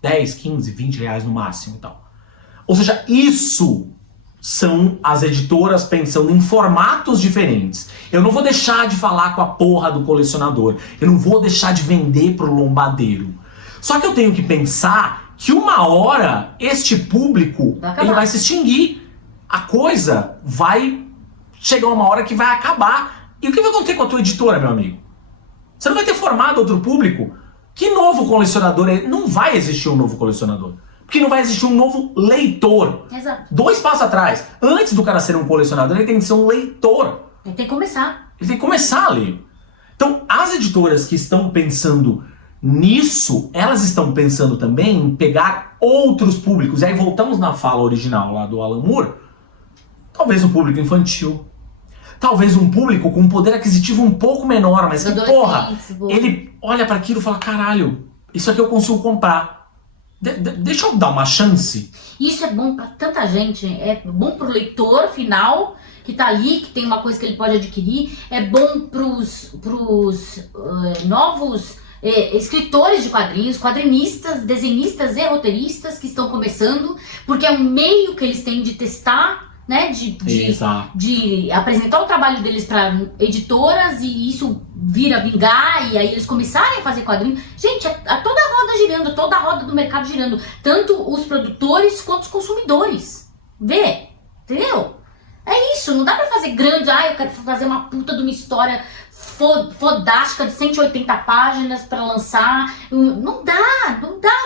10, 15, 20 reais no máximo e tal. Ou seja, isso são as editoras pensando em formatos diferentes. Eu não vou deixar de falar com a porra do colecionador. Eu não vou deixar de vender pro lombadeiro. Só que eu tenho que pensar que uma hora este público ele vai se extinguir. A coisa vai chegar uma hora que vai acabar. E o que vai acontecer com a tua editora, meu amigo? Você não vai ter formado outro público? Que novo colecionador é? Não vai existir um novo colecionador. Porque não vai existir um novo leitor. Exato. 2 passos atrás. Antes do cara ser um colecionador, ele tem que ser um leitor. Ele tem que começar. Ele tem que começar a ler. Então, as editoras que estão pensando nisso, elas estão pensando também em pegar outros públicos. E aí voltamos na fala original lá do Alan Moore. Talvez um público infantil. Talvez um público com um poder aquisitivo um pouco menor, mas que, porra, ele olha para aquilo e fala, caralho, isso aqui eu consigo comprar. Deixa eu dar uma chance. Isso é bom pra tanta gente, é bom pro leitor final que tá ali, que tem uma coisa que ele pode adquirir, é bom pros novos escritores de quadrinhos, quadrinistas, desenhistas e roteiristas que estão começando, porque é um meio que eles têm de testar, né, de apresentar o trabalho deles para editoras e isso vira vingar e aí eles começarem a fazer quadrinhos. Gente, toda a roda girando, toda a roda do mercado girando, tanto os produtores quanto os consumidores. Vê? Entendeu? É isso, não dá pra fazer grande, eu quero fazer uma puta de uma história fodástica de 180 páginas pra lançar. Não dá.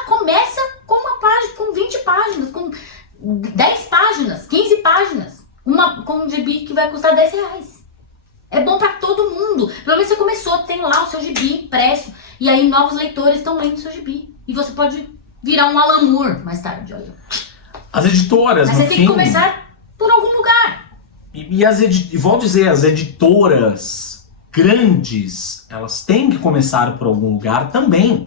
Começa com uma página, com 20 páginas, com 10 páginas, 15 páginas, com um gibi que vai custar 10 reais. É bom pra todo mundo. Pelo menos você começou, tem lá o seu gibi impresso, e aí novos leitores estão lendo o seu gibi. E você pode virar um Alan Moore mais tarde, olha. As editoras, mas você tem que começar por algum lugar. E vou dizer, as editoras grandes, elas têm que começar por algum lugar também.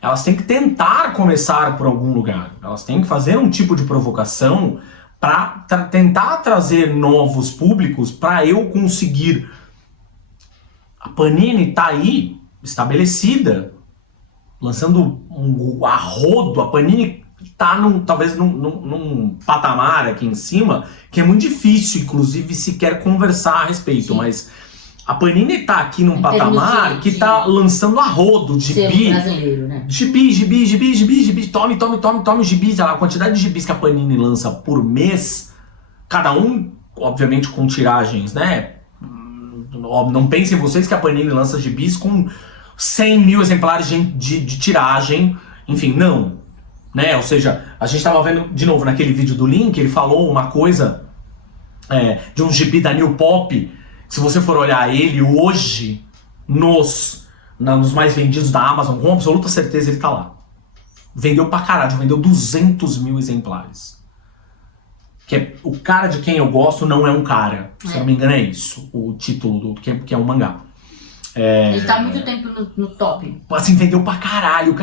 Elas têm que tentar começar por algum lugar. Elas têm que fazer um tipo de provocação para tentar trazer novos públicos para eu conseguir. A Panini tá aí, estabelecida, lançando um arrodo. A Panini tá talvez num patamar aqui em cima que é muito difícil, inclusive, sequer conversar a respeito, sim. Mas a Panini tá aqui num patamar que tá lançando a rodo de gibi. Brasileiro, né? Gibi. Tome gibis. A quantidade de gibis que a Panini lança por mês, cada um, obviamente, com tiragens, né? Não pensem vocês que a Panini lança gibis com 100 mil exemplares de tiragem. Enfim, não. Né? Ou seja, a gente tava vendo, de novo, naquele vídeo do Link, ele falou uma coisa de um gibi da New Pop. Se você for olhar ele hoje nos nos mais vendidos da Amazon, com absoluta certeza ele tá lá. Vendeu pra caralho, vendeu 200 mil exemplares. Que é o cara de quem eu gosto não é um cara. Se não me engano é isso, o título do que é um mangá. Ele tá há muito tempo no top. Assim, vendeu pra caralho.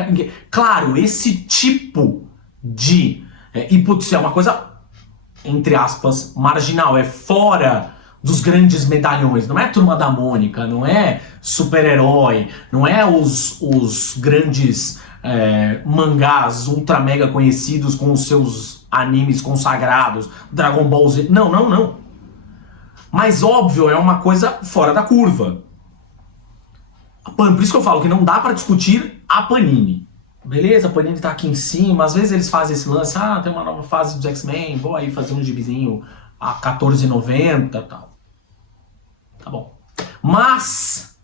Claro, esse tipo de... e putz, é uma coisa, entre aspas, marginal. É fora dos grandes medalhões. Não é Turma da Mônica, não é super-herói, não é os grandes mangás ultra mega conhecidos com os seus animes consagrados, Dragon Ball Z. Não. Mas óbvio, é uma coisa fora da curva. Por isso que eu falo que não dá pra discutir a Panini. Beleza, a Panini tá aqui em cima, às vezes eles fazem esse lance, tem uma nova fase dos X-Men, vou aí fazer um gibizinho a R$14,90 e tal. Tá bom. Mas,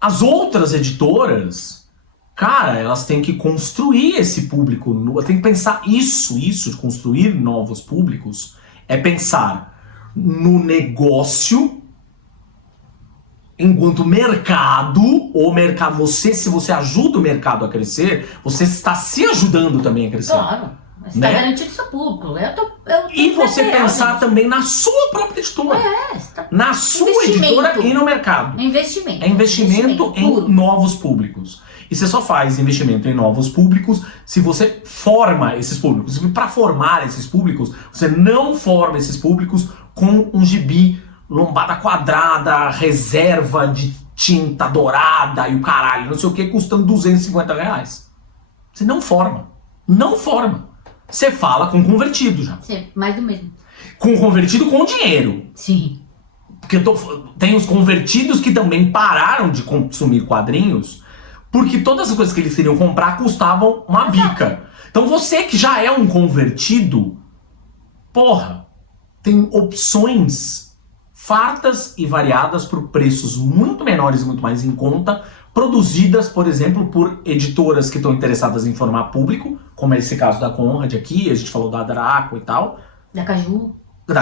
as outras editoras, cara, elas têm que construir esse público, tem que pensar isso de construir novos públicos, é pensar no negócio enquanto mercado, se você ajuda o mercado a crescer, você está se ajudando também a crescer. Claro, você está garantindo seu público. E você pensar também na sua própria editora. Na sua editora e no mercado. É investimento. É investimento em novos públicos. E você só faz investimento em novos públicos se você forma esses públicos. E para formar esses públicos, você não forma esses públicos com um gibi lombada quadrada, reserva de tinta dourada e o caralho, não sei o que, custando R$250. Você não forma. Não forma. Você fala com convertido já. Sim, mais do mesmo. Com convertido com dinheiro. Sim. Porque tem os convertidos que também pararam de consumir quadrinhos porque todas as coisas que eles queriam comprar custavam uma bica. Então você que já é um convertido, porra, tem opções fartas e variadas por preços muito menores e muito mais em conta, produzidas, por exemplo, por editoras que estão interessadas em formar público, como é esse caso da Conrad aqui, a gente falou da Draco e tal. Da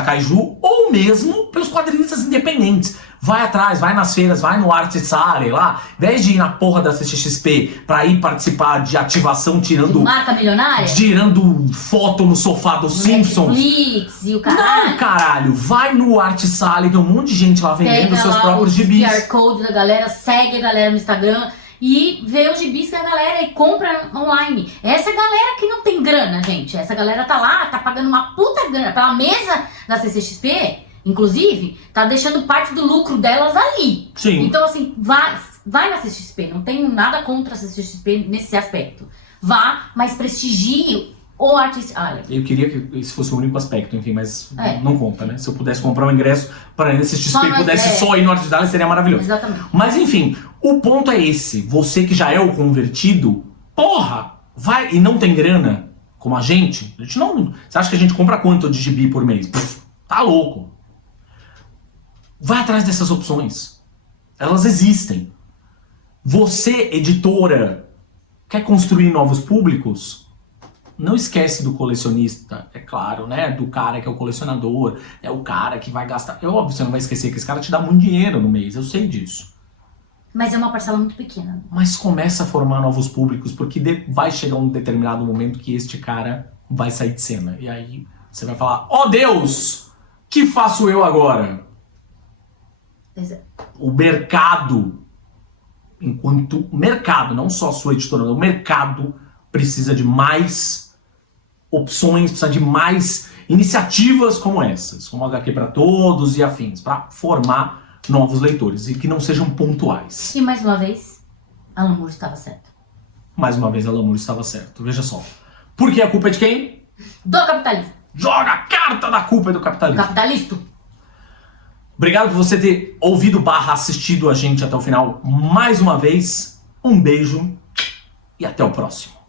Kaiju, ou mesmo pelos quadrinistas independentes. Vai atrás, vai nas feiras, vai no Arte Sale lá, em vez de ir na porra da CCXP pra ir participar de ativação tirando... Marca milionária? Tirando foto no sofá dos Simpsons. Netflix e o caralho. Não, caralho, vai no Arte Sale, tem um monte de gente lá vendendo seus próprios gibis. QR Code da galera, segue a galera no Instagram e vê os gibis da galera e compra online. Essa galera que não tem grana, gente. Essa galera tá lá, tá pagando uma puta grana pela mesa da CCXP, inclusive, tá deixando parte do lucro delas ali. Sim. Então, assim, vai na CCXP. Não tenho nada contra a CCXP nesse aspecto. Vá, mas prestigie o artista. Eu queria que esse fosse o único aspecto, enfim, mas não conta, né? Se eu pudesse comprar um ingresso para a CCXP e pudesse só ir no Arte Sale, seria maravilhoso. Exatamente. Mas enfim, o ponto é esse. Você que já é o convertido, porra, vai e não tem grana, como a gente não... Você acha que a gente compra quanto de gibi por mês? Tá louco. Vai atrás dessas opções. Elas existem. Você, editora, quer construir novos públicos? Não esquece do colecionista, é claro, né? Do cara que é o colecionador, é o cara que vai gastar. É óbvio, você não vai esquecer que esse cara te dá muito dinheiro no mês, eu sei disso. Mas é uma parcela muito pequena. Mas começa a formar novos públicos, porque vai chegar um determinado momento que este cara vai sair de cena. E aí você vai falar, ó Deus, que faço eu agora? Exato. O mercado, enquanto mercado, não só a sua editora, o mercado precisa de mais opções, precisa de mais iniciativas como essas, como HQ para Todos e afins, para formar novos leitores e que não sejam pontuais. E mais uma vez, Alan Moore estava certo. Mais uma vez, Alan Moore estava certo. Veja só. Porque a culpa é de quem? Do capitalismo. Joga a carta da culpa é do capitalismo. Capitalista. Obrigado por você ter ouvido / assistido a gente até o final mais uma vez. Um beijo e até o próximo.